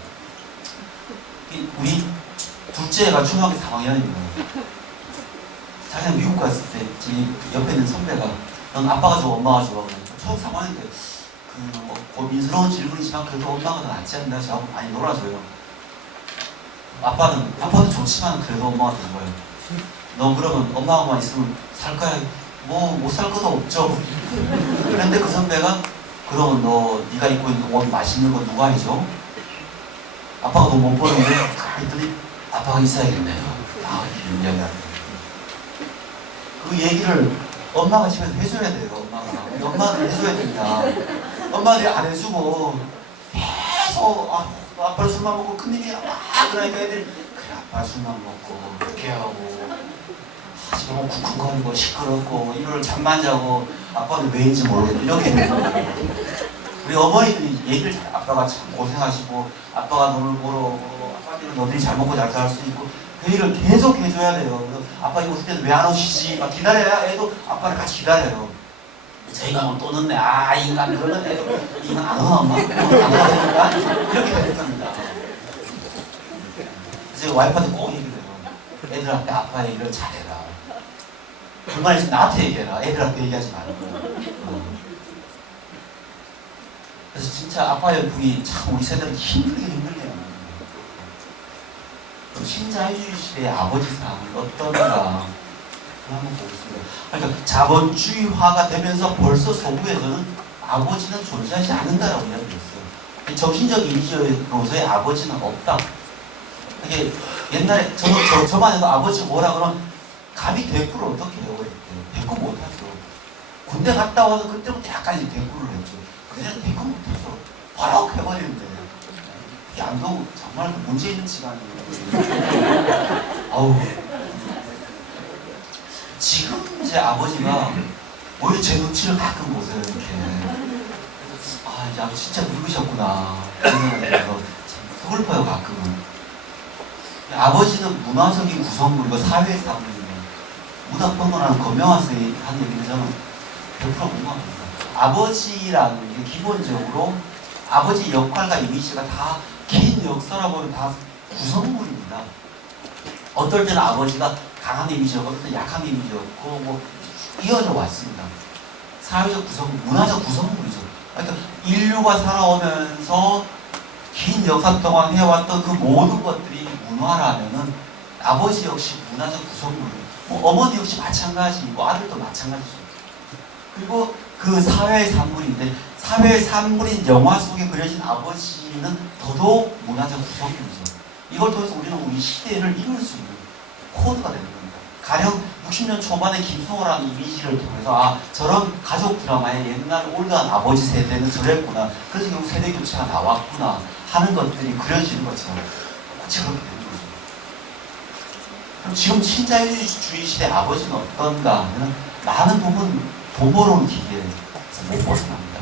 우리 둘째가 초등학교 3학년입니다. 자기가 미국 갔을 때 제 옆에 있는 선배가 넌 아빠가 좋아 엄마가 좋아 그러니까 초등 3학년 때 뭐 고민스러운 질문이지만 그래도 엄마가 더 낫지 않나 저하고 많이 놀아줘요. 아빠도 좋지만 그래도 엄마가 더 좋아요. 너 그러면 엄마하고만 있으면 살 거야? 뭐 못 살 것도 없죠. 그런데 그 선배가 그러면 네가 입고 있는 옷 맛있는 거 누가 해줘? 아빠가 돈 못 버는데 그랬더니 아빠가 있어야겠네요. 아 이야기야. 그 얘기를 엄마가 집에서 해줘야 돼요. 엄마가. 우리 엄마들 해줘야 됩니다. 엄마들이 안 해주고 계속 아빠는 술만 먹고 큰일이야 그러니까 애들이 그래 아빠 술만 먹고 그렇게 하고 집에 뭐 쿵쿵거리고 시끄럽고 일요일 잠만 자고 아빠는 왜인지 모르겠네 이렇게 되는 거예요. 우리 어머니들이 얘기를 잘 아빠가 참 고생하시고 아빠가 너를 보러 오고 아빠들은 너들이 잘 먹고 잘 살 수 있고 그 일을 계속 해줘야 돼요. 그래서 아빠 이거 오실 때는 왜 안 오시지? 막 기다려야 애도 아빠를 같이 기다려요. 저희가 오늘 또 늦네. 아 인간 그러는 애도 인간 안 오나 엄마? 안 오니까 이렇게 될 겁니다. 그래서 와이프한테 꼭 얘기를 해요. 애들한테 아빠 얘기를 잘해라. 불만 있으면 나한테 얘기해라. 애들한테 얘기하지 말고. 그래서 진짜 아빠의 분이 참 우리 세대는 힘들게요. 신자유주의 시대의 아버지상을 어떤가 한번 보겠습니다. 그러니까 자본주의화가 되면서 벌써 서구에서는 아버지는 존재하지 않는다라고 이야기했어요. 정신적 이미지로서의 아버지는 없다. 이게 옛날에 저만 해도 아버지 뭐라 그러면 감히 대꾸를 어떻게 해요? 대꾸 못하죠. 군대 갔다 와서 그때부터 약간 이제 대꾸를 했죠. 그전에 대꾸 못했어. 바로 해버리는데. 이게 안동 정말 문제 있는 시간이에요. 아우. 지금 이제 아버지가 오히려 제 눈치를 가끔 보세요. 이렇게. 아, 이제 아버지 진짜 늙으셨구나. 생각해서 참 서글퍼요, 가끔은. 아버지는 문화적인 구성물이고 사회에서 하는 문화평론하는 검명화서 하는 얘기는 저는 100% 공감합니다. 아버지라는 게 기본적으로 아버지 역할과 이미지가 다 긴 역사라고는 다 구성물입니다. 어떨 때는 아버지가 강한 이미지였고 어떨 때는 약한 이미지였고 뭐 이어져 왔습니다. 사회적 구성, 문화적 구성물이죠. 그러니까 인류가 살아오면서 긴 역사 동안 해왔던 그 모든 것들이 문화라면은 아버지 역시 문화적 구성물이에요. 뭐 어머니 역시 마찬가지이고 아들도 마찬가지죠. 그리고 그 사회의 산물인데 사회의 산물인 영화 속에 그려진 아버지는 더더욱 문화적 구성물이죠. 이걸 통해서 우리는 우리 시대를 이룰 수 있는 코드가 되는 겁니다. 가령 60년 초반의 김성호라는 이미지를 통해서 아 저런 가족 드라마의 옛날 올드한 아버지 세대는 저랬구나. 그래서 결국 세대 교체가 나왔구나 하는 것들이 그려지는 것처럼 그렇게 되는 거죠. 그럼 지금 신자유주의 시대 아버지는 어떤가 하면 많은 부분 돈 벌어오는 기계에서 못 벗어납니다.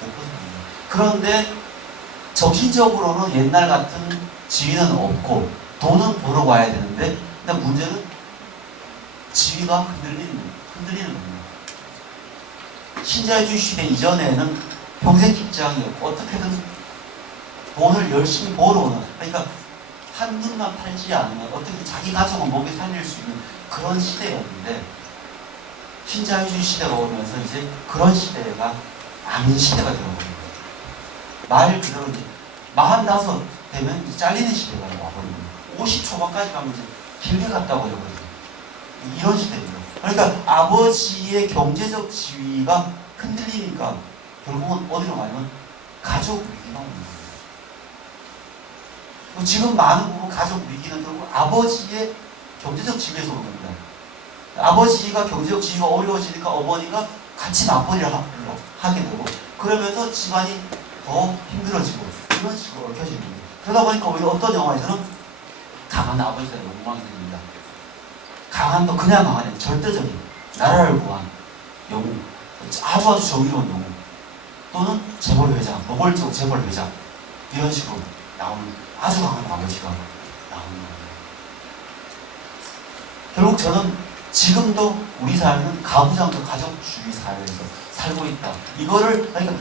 못 벗어납니다. 그런데 정신적으로는 옛날 같은 지위는 없고 돈은 벌어 와야 되는데 근데 문제는 지위가 흔들리는 겁니다. 신자유주의 시대 이전에는 평생 직장이었고 어떻게든 돈을 열심히 벌어오는 그러니까 한 눈만 팔지 않으면 어떻게 자기 가족을 먹여 살릴 수 있는 그런 시대였는데 신자유주의 시대가 오면서 이제 그런 시대가 아닌 시대가 되어버립니다. 말 그대로 이제 45 되면 이제 잘리는 시대가 와버립니다. 50 초반까지 가면 이제 길게 갔다고 해버리죠. 이런 시대입니다. 그러니까 아버지의 경제적 지위가 흔들리니까 결국은 어디로 가냐면 가족 위기가 오는 거예요. 지금 많은 부분 가족 위기는 결국 아버지의 경제적 지위에서 오는 겁니다. 아버지가 경제적 지위가 어려워지니까 어머니가 같이 맞벌이를 하게 되고 그러면서 집안이 더 힘들어지고 이런 식으로 얽혀지는 거예요. 그러다 보니까 우리 어떤 영화에서는 강한 아버지가 욕망이 됩니다. 강한 또 그냥 강한 아니라 절대적인 나라를 구한 영웅, 아주 정의로운 영웅 또는 재벌 회장, 노골적 재벌 회장 이런 식으로 나오는 아주 강한 아버지가 나오는 거예요. 결국 저는 지금도 우리 사회는 가부장적 가족주의 사회에서 살고 있다. 이거를 그러니까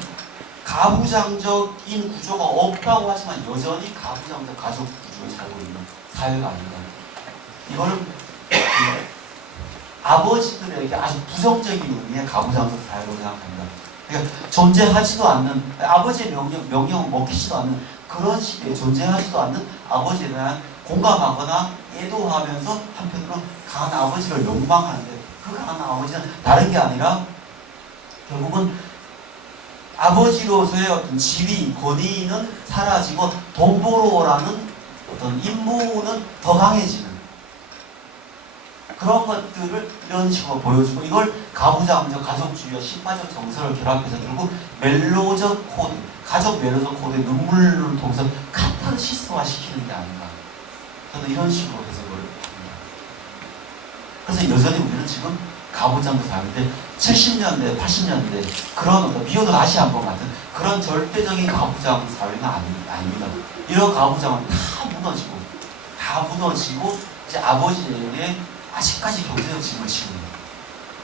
가부장적인 구조가 없다고 하지만 여전히 가부장적 가족 구조에 살고 있는 사회가 아닌가. 이거는 아버지들에게 아주 부정적인 의미의 가부장적 사회로 생각합니다. 그러니까 존재하지도 않는 아버지의 명령을 먹히지도 않는 그런 시대에 존재하지도 않는 아버지에 대한 공감하거나 애도하면서 한편으로 강한 아버지를 욕망하는데 그 강한 아버지는 다른 게 아니라 결국은 아버지로서의 어떤 지위, 권위는 사라지고 돈 벌어오라는 어떤 임무는 더 강해지는 그런 것들을 이런 식으로 보여주고 이걸 가부장적 가족주의와 신파적 정서를 결합해서 결국 멜로적 코드, 가족 멜로적 코드의 눈물을 통해서 카타르시스화 시키는 게 아닌가. 저는 이런 식으로 해석을 합니다. 그래서 여전히 우리는 지금 가부장적 사회인데 70년대, 80년대 그런 어떤 미오도 다시 한번 같은 그런 절대적인 가부장 사회는 아닙니다. 이런 가부장은 다 무너지고 이제 아버지에게 아직까지 경제적 짐을 지고 있는 거예요.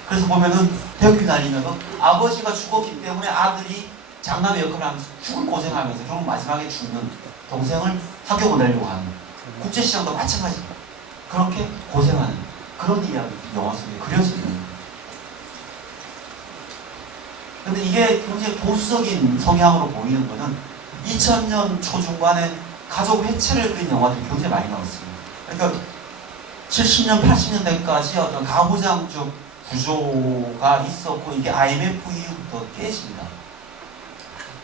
그래서 보면은 대학교 다니면서 아버지가 죽었기 때문에 아들이 장남의 역할을 하면서 죽을 고생하면서 결국 마지막에 죽는 동생을 학교 보내려고 하는 국제시장도 마찬가지입니다. 그렇게 고생하는 그런 이야기 영화 속에 그려지는 거예요. 근데 이게 굉장히 보수적인 성향으로 보이는 거는 2000년 초중반에 가족 회체를 그린 영화들이 굉장히 많이 나왔습니다. 그러니까 70년, 80년대까지 어떤 가부장적 구조가 있었고 이게 IMF 이후부터 깨집니다.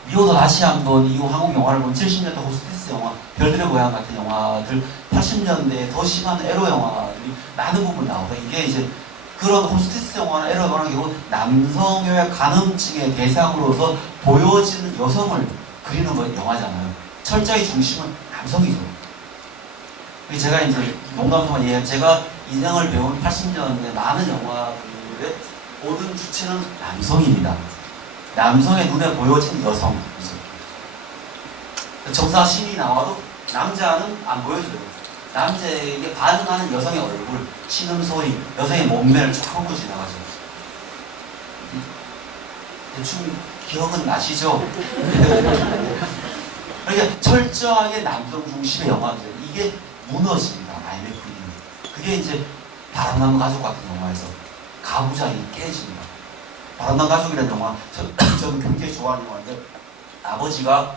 미오도 다시 한번 이후 한국 영화를 보면 70년대 호스티스 영화, 별들의 고향 같은 영화들 80년대에 더 심한 에로 영화들이 많은 부분 나오고 이게 이제 그런 호스티스 영화나 에로 영화는 결국 남성의 가늠증의 대상으로서 보여지는 여성을 그리는 건 영화잖아요. 철저히 중심은 남성이죠. 제가 이제 농담삼아 제가 인생을 배운 80년대 많은 영화들의 모든 주체는 남성입니다. 남성의 눈에 보여진 여성이죠. 정사 신이 나와도 남자는 안 보여줘요. 남자에게 반응하는 여성의 얼굴, 신음소리, 여성의 몸매를 쭉 하고 지나가죠. 대충 기억은 나시죠? 그러니까 철저하게 남성 중심의 영화들 이게 무너집니다. IMF는. 그게 이제 바람나무 가족 같은 영화에서 가부장이 깨집니다. 바람나무 가족이라는 영화 저는 굉장히 좋아하는 영화인데 아버지가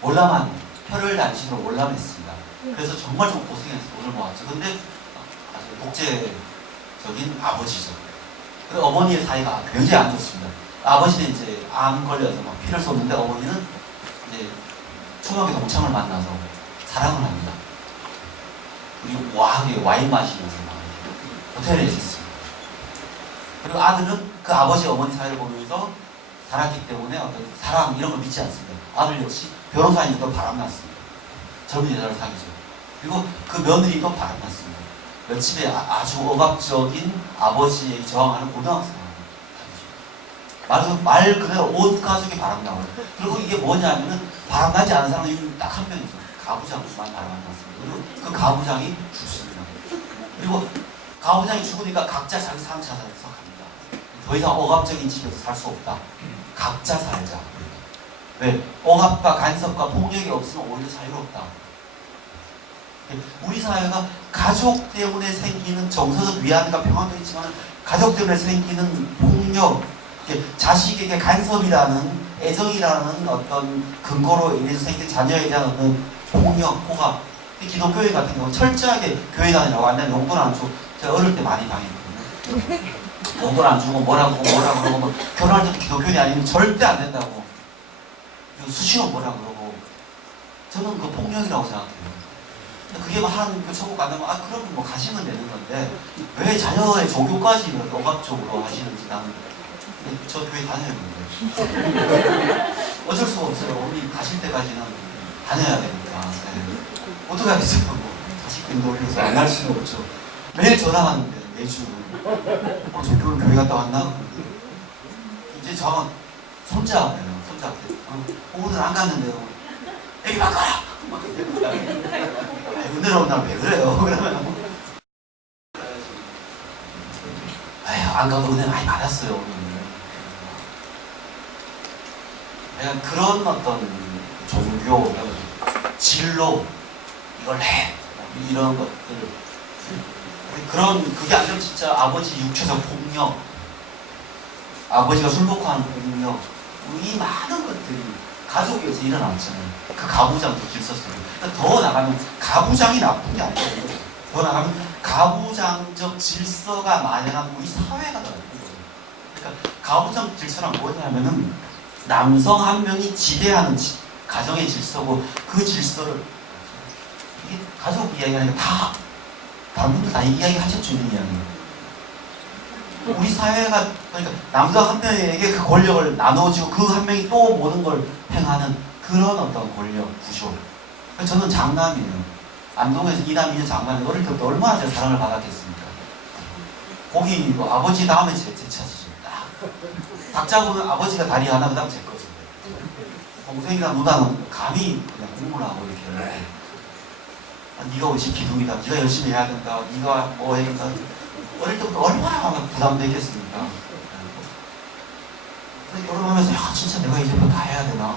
월남한 혈을 단신으로 월남했습니다. 그래서 정말 좀 고생해서 돈을 모았죠. 근데 아주 독재적인 아버지죠. 그리고 어머니의 사이가 굉장히 안 좋습니다. 아버지는 이제 암 걸려서 막 피를 쏟는데 어머니는 이제 초등학교 동창을 만나서 사랑을 합니다. 그리고 와하게 와인 마시면서 막 호텔에 있었습니다. 그리고 아들은 그 아버지 어머니 사이를 보면서 살았기 때문에 어떤 사랑 이런 걸 믿지 않습니다. 아들 역시 변호사인데도 바람났습니다. 젊은 여자를 사귀죠. 그리고 그 며느리도 바람났습니다. 집에 아주 억압적인 아버지에게 저항하는 고등학생을 사귀죠. 말 그대로 온 가족이 바람나고요. 그리고 이게 뭐냐면은 바람나지 않은 사람은 딱 한 명이죠. 가부장만 바람났습니다. 그리고 그 가부장이 죽습니다. 그리고 가부장이 죽으니까 각자 자기 삶 찾아서 갑니다. 더 이상 억압적인 집에서 살 수 없다. 각자 살자. 왜? 억압과 간섭과 폭력이 없으면 오히려 자유롭다. 우리 사회가 가족 때문에 생기는 정서적 위안과 평안도 있지만 가족 때문에 생기는 폭력, 자식에게 간섭이라는 애정이라는 어떤 근거로 인해서 생긴 자녀에 대한 어떤 폭력, 호감. 기독교회 같은 경우 철저하게 교회 다니라고 안 되면 용돈 안 주고 제가 어릴 때 많이 당했거든요. 용돈 안 주고 뭐라고 그러고 뭐 결혼할 때도 기독교인이 아니면 절대 안 된다고 수시로 뭐라 그러고 저는 그 폭력이라고 생각해요. 그게 뭐 하나님 천국 간다면 그럼 뭐 가시면 되는 건데 왜 자녀의 종교까지 그렇게 억압적으로 하시는지 나는 저 교회 다녀야 되는데 어쩔 수가 없어요. 우리 가실 때까지는 다녀야 되니까. 네. 어떻게 하겠어요? 뭐 자식들도 올려서 안 갈 수는 없죠. 매일 전화하는데 매주 저 교회 갔다 왔나? 이제 저 손자예요. 손자한테 오늘 안 갔는데요. 애기 바꿔라! 막 은혜로 날 왜 그래요? 그러면 에휴 안 가도 은혜 많이 받았어요 오늘. 약간 그런 어떤 종교 진로 이걸 해 이런 것들 그런 그게 아니면 진짜 아버지 육체적 폭력 아버지가 술복하는 폭력 이 많은 것들이 가족에서 일어났잖아요. 그 가부장도 질서 속에. 그러니까 더 나가면 가부장이 나쁜 게 아니에요. 더 나가면 가부장적 질서가 만연한 우리 사회가 더 나쁜 거예요. 그러니까 가부장 질서란 뭐냐면은 남성 한 명이 지배하는 가정의 질서고 그 질서를 이게 가족 이야기가 아니라 다 다른 분들 다 이야기 하셨죠. 이 이야기. 우리 사회가 그러니까 남자 한 명에게 그 권력을 나눠주고 그 한 명이 또 모든 걸 행하는 그런 어떤 권력 구조. 저는 장남이에요. 안동에서 이남 이녀 장남이 어릴 때부터 얼마나 제가 사랑을 받았겠습니까? 거기 뭐 아버지 다음에 제 차지죠. 각자 보면 아버지가 다리 하나 그다음 제 거죠. 동생이나 누나는 감히 그냥 공부를 하고 이렇게 네가 어찌 기둥이다. 네가 열심히 해야 된다. 네가 뭐 해야 된다. 어릴 때부터 얼마나 부담되겠습니까? 결혼하면서 야 진짜 내가 이제부터 다 해야 되나?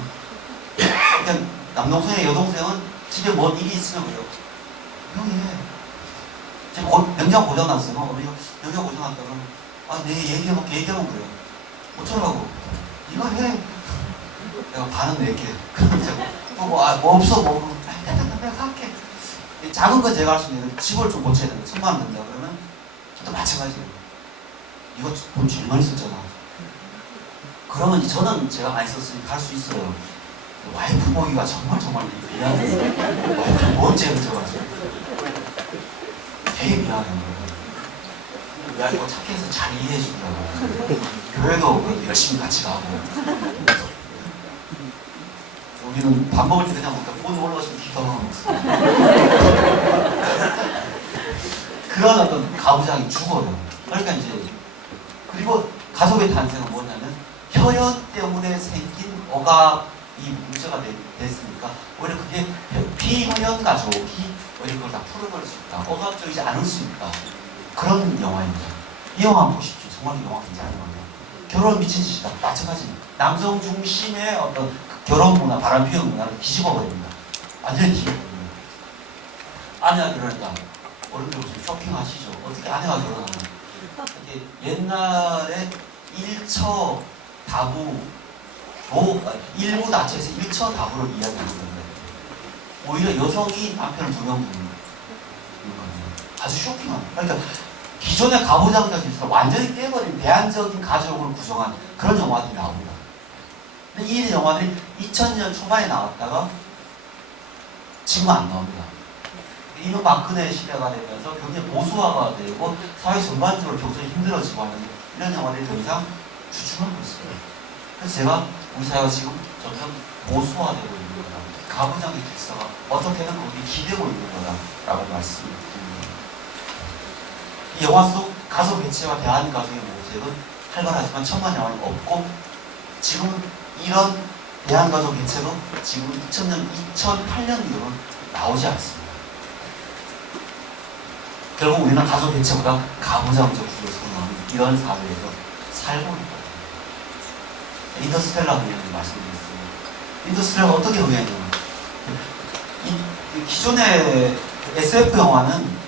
그러니까 남동생의 여동생은 집에 뭔 일이 있으면 그래요. 형이 해. 지금 냉장 고장났어. 냉장 고장났다 그러면 내 얘기하면 그래요. 어쩌라고? 이거 해. 내가 반은 낼게. 뭐 없어 내가 할게. 작은 건 제가 할 수 있는데 집을 좀 고쳐야 된다. 1000만 원 든다 그러면 또 마찬가지예요. 이거 돈 제일 많이 썼잖아. 그러면 저는 제가 많이 썼으니까 할 수 있어요. 와이프 보기가 정말 미안해요. 와이프 뭔 죄를 져가지고 되게 미안해요. 와이프가 착해서 잘 이해해 주더라고요. 교회도 열심히 같이 가고 우리는 밥 먹을 때 그냥 먹다 돈 올라가시면 기도하고 그런 어떤 가부장이 죽어요. 그러니까 이제 그리고 가족의 탄생은 뭐냐면 혈연 때문에 생긴 억압이 문제가 됐으니까 오히려 그게 비혈연 가족이 오히려 그걸 다 풀어버릴 수 있다. 억압적이지 않을 수 있다. 그런 영화입니다. 이 영화 한번 보십시오. 정말 이 영화 굉장히 영화예요. 결혼 미친 짓이다. 마찬가지. 남성 중심의 어떤 결혼 문화, 바람 피우는 문화를 뒤집어 버립니다. 완전히 뒤집어 버립니다. 아내가 결혼했다. 어른들 무슨 쇼핑하시죠. 어떻게 아내가 결혼하나. 옛날에 일처 다부 일부 다처에서 일처 다부를 이야기하는 건데 오히려 여성이 남편을 2명 두는 거예요. 아주 쇼킹한. 그러니까 기존의 가부장적 질서를 완전히 깨버린 대안적인 가족을 구성한 그런 영화들이 나옵니다. 근데 이 영화들이 2000년 초반에 나왔다가 지금 안 나옵니다. 이명박근혜 시대가 되면서 굉장히 보수화가 되고 사회 전반적으로 경제가 힘들어지고 하는 이런 영화들이 더 이상 주춤하고 있어요. 그래서 제가 우리 사회가 지금 점점 보수화되고 있는 거다. 가부장의 질서가 어떻게든 거기에 기대고 있는 거다라고 말씀드립니다. 이 영화 속 가족 배치와 대한가족의 모색은 활발하지만 천만영화는 없고 지금 이런 대한가족 배치도 지금 2008년 이후로 나오지 않습니다. 결국 우리는 가족 배치보다 가부장적 구조를 선호하는 이런 사회에서 살고 있다. 인터스텔라 의견을 말씀드렸습니다. 인터스텔라가 어떻게 의견이냐면 기존의 SF 영화는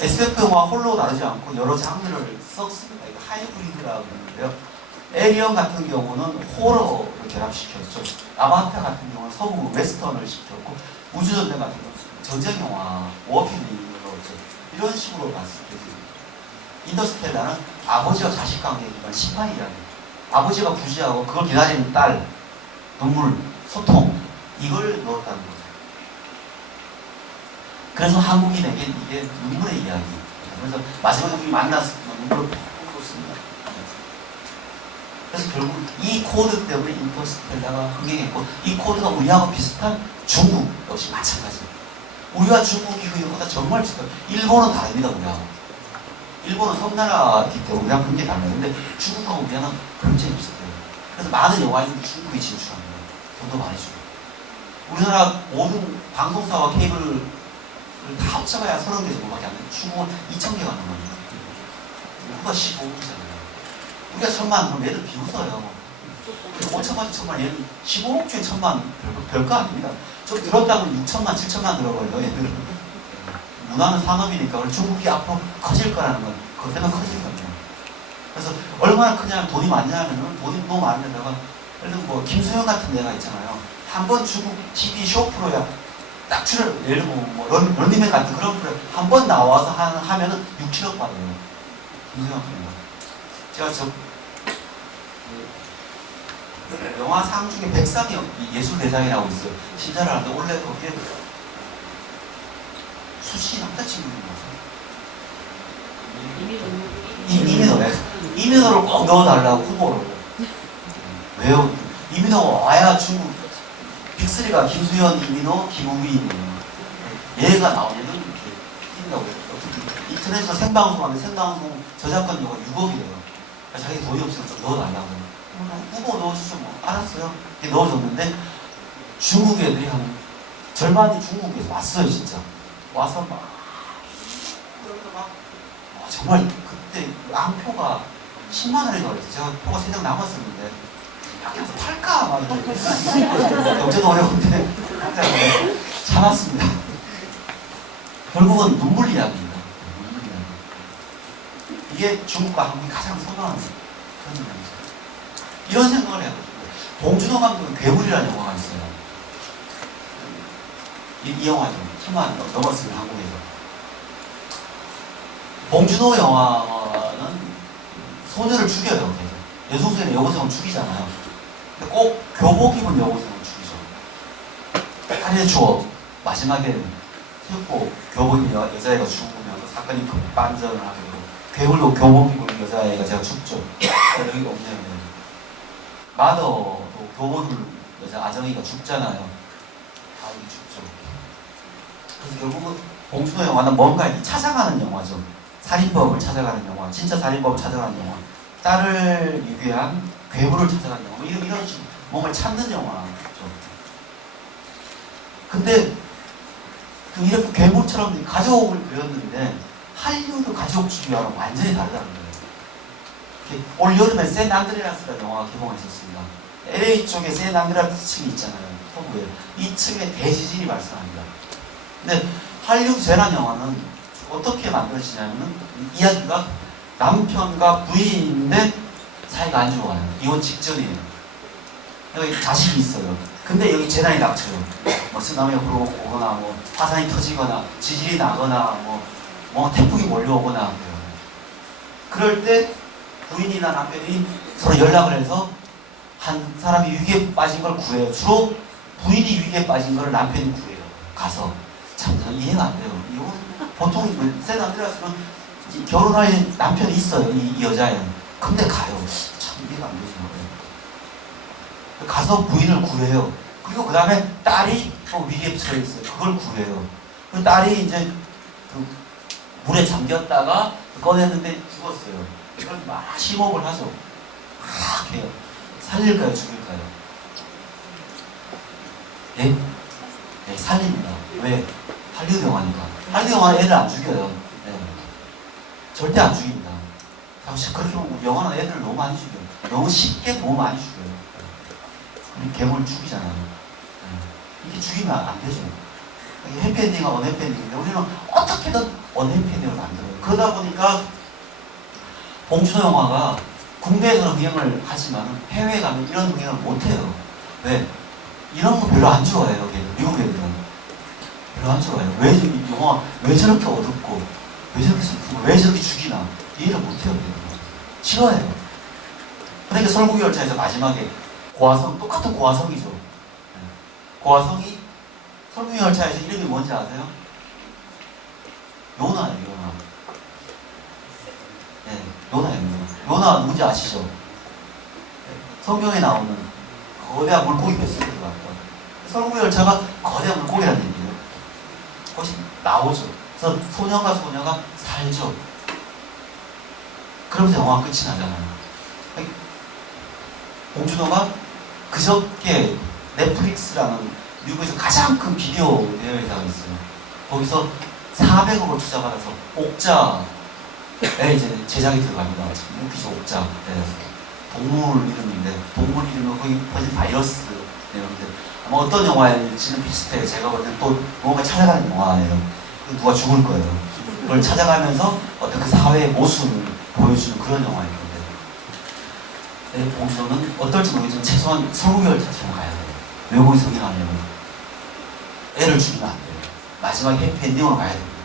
SF 영화 홀로 다루지 않고 여러 장르를 섞습니다. 이거 하이브리드라고 그러는데요. 에리언 같은 경우는 호러를 결합시켰죠. 아바타 같은 경우는 서부 웨스턴을 시켰고 우주전쟁 같은 경우는 전쟁 영화, 워피드 이런 식으로 봤을 때 인터스텔라는 아버지와 자식 관계에 대한 심판 이야기. 아버지가 부재하고 그걸 기다리는 딸, 눈물, 소통 이걸 넣었다는 거죠. 그래서 한국인에게 이게 눈물의 이야기. 그래서 마지막에 우리 만나서 눈물을 푹 쏟습니다. 그래서 결국 이 코드 때문에 인터스텔라가 흥행했고, 이 코드가 우리하고 비슷한 중국 역시 마찬가지. 우리와 중국이 그 이거보다 정말 비슷해요. 일본은 다릅니다, 우리하고. 일본은 섬나라이기 때문에 우리랑 굉장히 달라요. 근데 중국하고 우리는 굉장히 비슷해요. 그래서 많은 영화인들이 중국에 진출합니다. 돈도 많이 주고. 우리나라 모든 방송사와 케이블을 다 합쳐봐야 30개 정도밖에 안 돼요. 중국은 2,000개가 넘어요. 우리가 15억이잖아요. 우리가 1,000만, 그럼 얘들 비웃어요. 5천만, 2천만, 얘는 15억 중에 1,000만, 별거 아닙니다. 좀 들었다면 6천만, 7천만 들어버려요, 얘들은. 문화는 산업이니까 우리 중국이 앞으로 커질 거라는 건 그것 때문에 커질 겁니다. 그래서 얼마나 크냐면 돈이 많냐면 돈이 너무 많은데다가 예를 들면 뭐 김수영 같은 데가 있잖아요. 한 번 중국 TV 쇼프로야 딱 출연, 예를 들면 뭐 런닝맨 같은 그런 프로 한 번 나와서 하면은 6, 7억 받아요. 김수영 프로가. 제가 영화 상 중에 백상이 예술대상이라고 있어요. 심사를 하는데 원래 거기에 수시 남자친구인 거죠. 이민호를 꼭 넣어달라고 후보로. 왜요? 이민호가 와야 중국 빅3가 김수현, 이민호, 김우빈이에요. 얘가 나오면 이렇게 뛴다고 해요. 인터넷에서 생방송하는데 생방송 저작권료가 6억이래요. 자기 돈이 없으니까 좀 넣어달라고. 후보 넣어주죠 뭐. 알았어요. 이렇게 넣어줬는데 중국 애들이 한 절반이 중국에서 왔어요 진짜. 와서 막 정말 그때 한 표가 10만 원이 나왔어요. 제가 표가 3장 남았었는데 여기 가서 팔까 막 이렇게 경제도 어려운데 참았습니다. 결국은 눈물 이야기입니다. 눈물 이야기. 이게 중국과 한국이 가장 선호하는 그런 이야기죠. 이런 생각을 해요. 봉준호 감독의 괴물이라는 영화가 있어요. 이 영화죠. 10만 넘었습니다, 한국에서. 봉준호 영화는 소녀를 죽여요. 여성소년 여고생을 죽이잖아요. 근데 꼭 교복 입은 여고생을 죽이죠. 살인의 추억. 마지막에는 슬고 교복 입은 여자애가 죽으면서 사건이 반전을 하게 되고 괴물도 교복 입은 여자애가 제가 죽죠. 여기가 없네요. 마더도 교복 입은 여자 아정이가 죽잖아요. 아이가 죽죠. 그래서 결국은 봉준호 영화는 뭔가 찾아가는 영화죠. 살인법을 찾아가는 영화, 진짜 살인법을 찾아가는 영화, 딸을 유괴한 괴물을 찾아가는 영화, 이런 식으로 뭔가를 찾는 영화죠. 근데 이렇게 괴물처럼 가족을 그렸는데 할리우드 가족주의와는 완전히 다르다는 거예요. 올 여름에 샌 안드레아스라는 영화가 개봉했었습니다. LA 쪽에 샌 안드레아스 층이 있잖아요. 서부에. 이 층에 대지진이 발생합니다. 근데 할리우드 재난 영화는 어떻게 만들어지냐면 이야기가 남편과 부인인데 사이가 안 좋아요. 이혼 직전이에요. 여기 자식이 있어요. 근데 여기 재난이 닥쳐요. 뭐 쓰나미가 불어오거나 뭐 화산이 터지거나 지진이 나거나 뭐 태풍이 몰려오거나 그럴 때 부인이나 남편이 서로 연락을 해서 한 사람이 위기에 빠진 걸 구해요. 주로 부인이 위기에 빠진 걸 남편이 구해요. 가서 참 이해가 안 돼요. 보통 샌 안드레아스는 결혼할 남편이 있어요. 이 여자애는. 근데 가요. 참 이해가 안 되죠. 가서 부인을 구해요. 그리고 그 다음에 딸이 또 위기에 처해 있어요. 그걸 구해요. 그 딸이 이제 그 물에 잠겼다가 꺼냈는데 죽었어요. 이걸 막 심호흡을 하죠. 막 해요. 살릴까요? 죽일까요? 예? 네, 살립니다. 왜? 할리우드 영화니까. 할리우드 영화는 애들 안 죽여요. 네. 절대 안 죽입니다. 사실 그렇게 보면 영화는 애들을 너무 많이 죽여요. 너무 쉽게 너무 많이 죽여요. 우리 괴물 죽이잖아요. 네. 이렇게 죽이면 안 되죠. 해피엔딩과 원해피엔딩인데 우리는 어떻게든 원해피엔딩을 만들어요. 그러다 보니까 봉준호 영화가 국내에서는 흥행을 하지만 해외에 가면 이런 흥행을 못해요. 왜? 이런 거 별로 안 좋아해요. 미국 애들은. 별로 안 좋아해요. 왜 이 영화 왜 저렇게 어둡고 왜 저렇게 슬프고 왜 저렇게 죽이나 이해를 못해요. 싫어해요. 그러니까 설국열차에서 마지막에 고화성, 똑같은 고화성이죠. 고화성이 설국열차에서 이름이 뭔지 아세요? 요나예요, 요나. 네, 요나입니다. 요나 누군지 아시죠? 성경에 나오는 거대한 물고기 뱃속에 들어갔던 설국 열차가 거대한 물고기라는 얘기예요. 그것이 나오죠. 그래서 소녀가 살죠. 그러면서 영화 끝이 나잖아요. 봉준호가 그저께 넷플릭스라는 미국에서 가장 큰 비디오 대여회사가 있어요. 거기서 400억을 투자받아서 옥자에 이제 제작이 들어갑니다. 웃기죠, 옥자. 네. 동물 이름인데, 동물 이름은 거기 퍼진 바이러스 내용인데, 아마 어떤 영화일지는 비슷해요. 제가 볼 때는 또 뭔가 찾아가는 영화예요. 누가 죽을 거예요. 그걸 찾아가면서 어떤 그 사회의 모순을 보여주는 그런 영화일 건데, 네, 봉준호는 어떨지 모르겠지만 최소한 설국열차처럼 가야 돼요. 외국인 성인하려면 애를 죽이면 안 돼요. 마지막에 해피엔딩으로 가야 됩니다.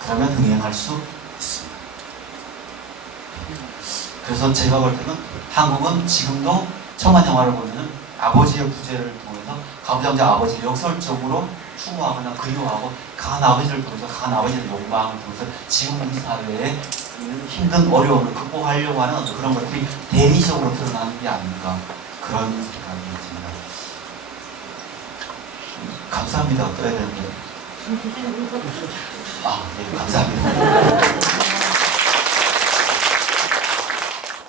그러면 흥행할 수 있습니다. 그래서 제가 볼 때는 한국은 지금도 천만 영화를 보면 아버지의 부재를 통해서 가부장자 아버지를 역설적으로 추구하거나 그리워하고 강한 아버지를 통해서 강한 아버지의 욕망을 통해서 지금 우리 사회에 힘든 어려움을 극복하려고 하는 어떤 그런 것들이 대리적으로 드러나는 게 아닌가 그런 생각이 듭니다. 감사합니다. 떠야 되는데. 아, 네, 감사합니다.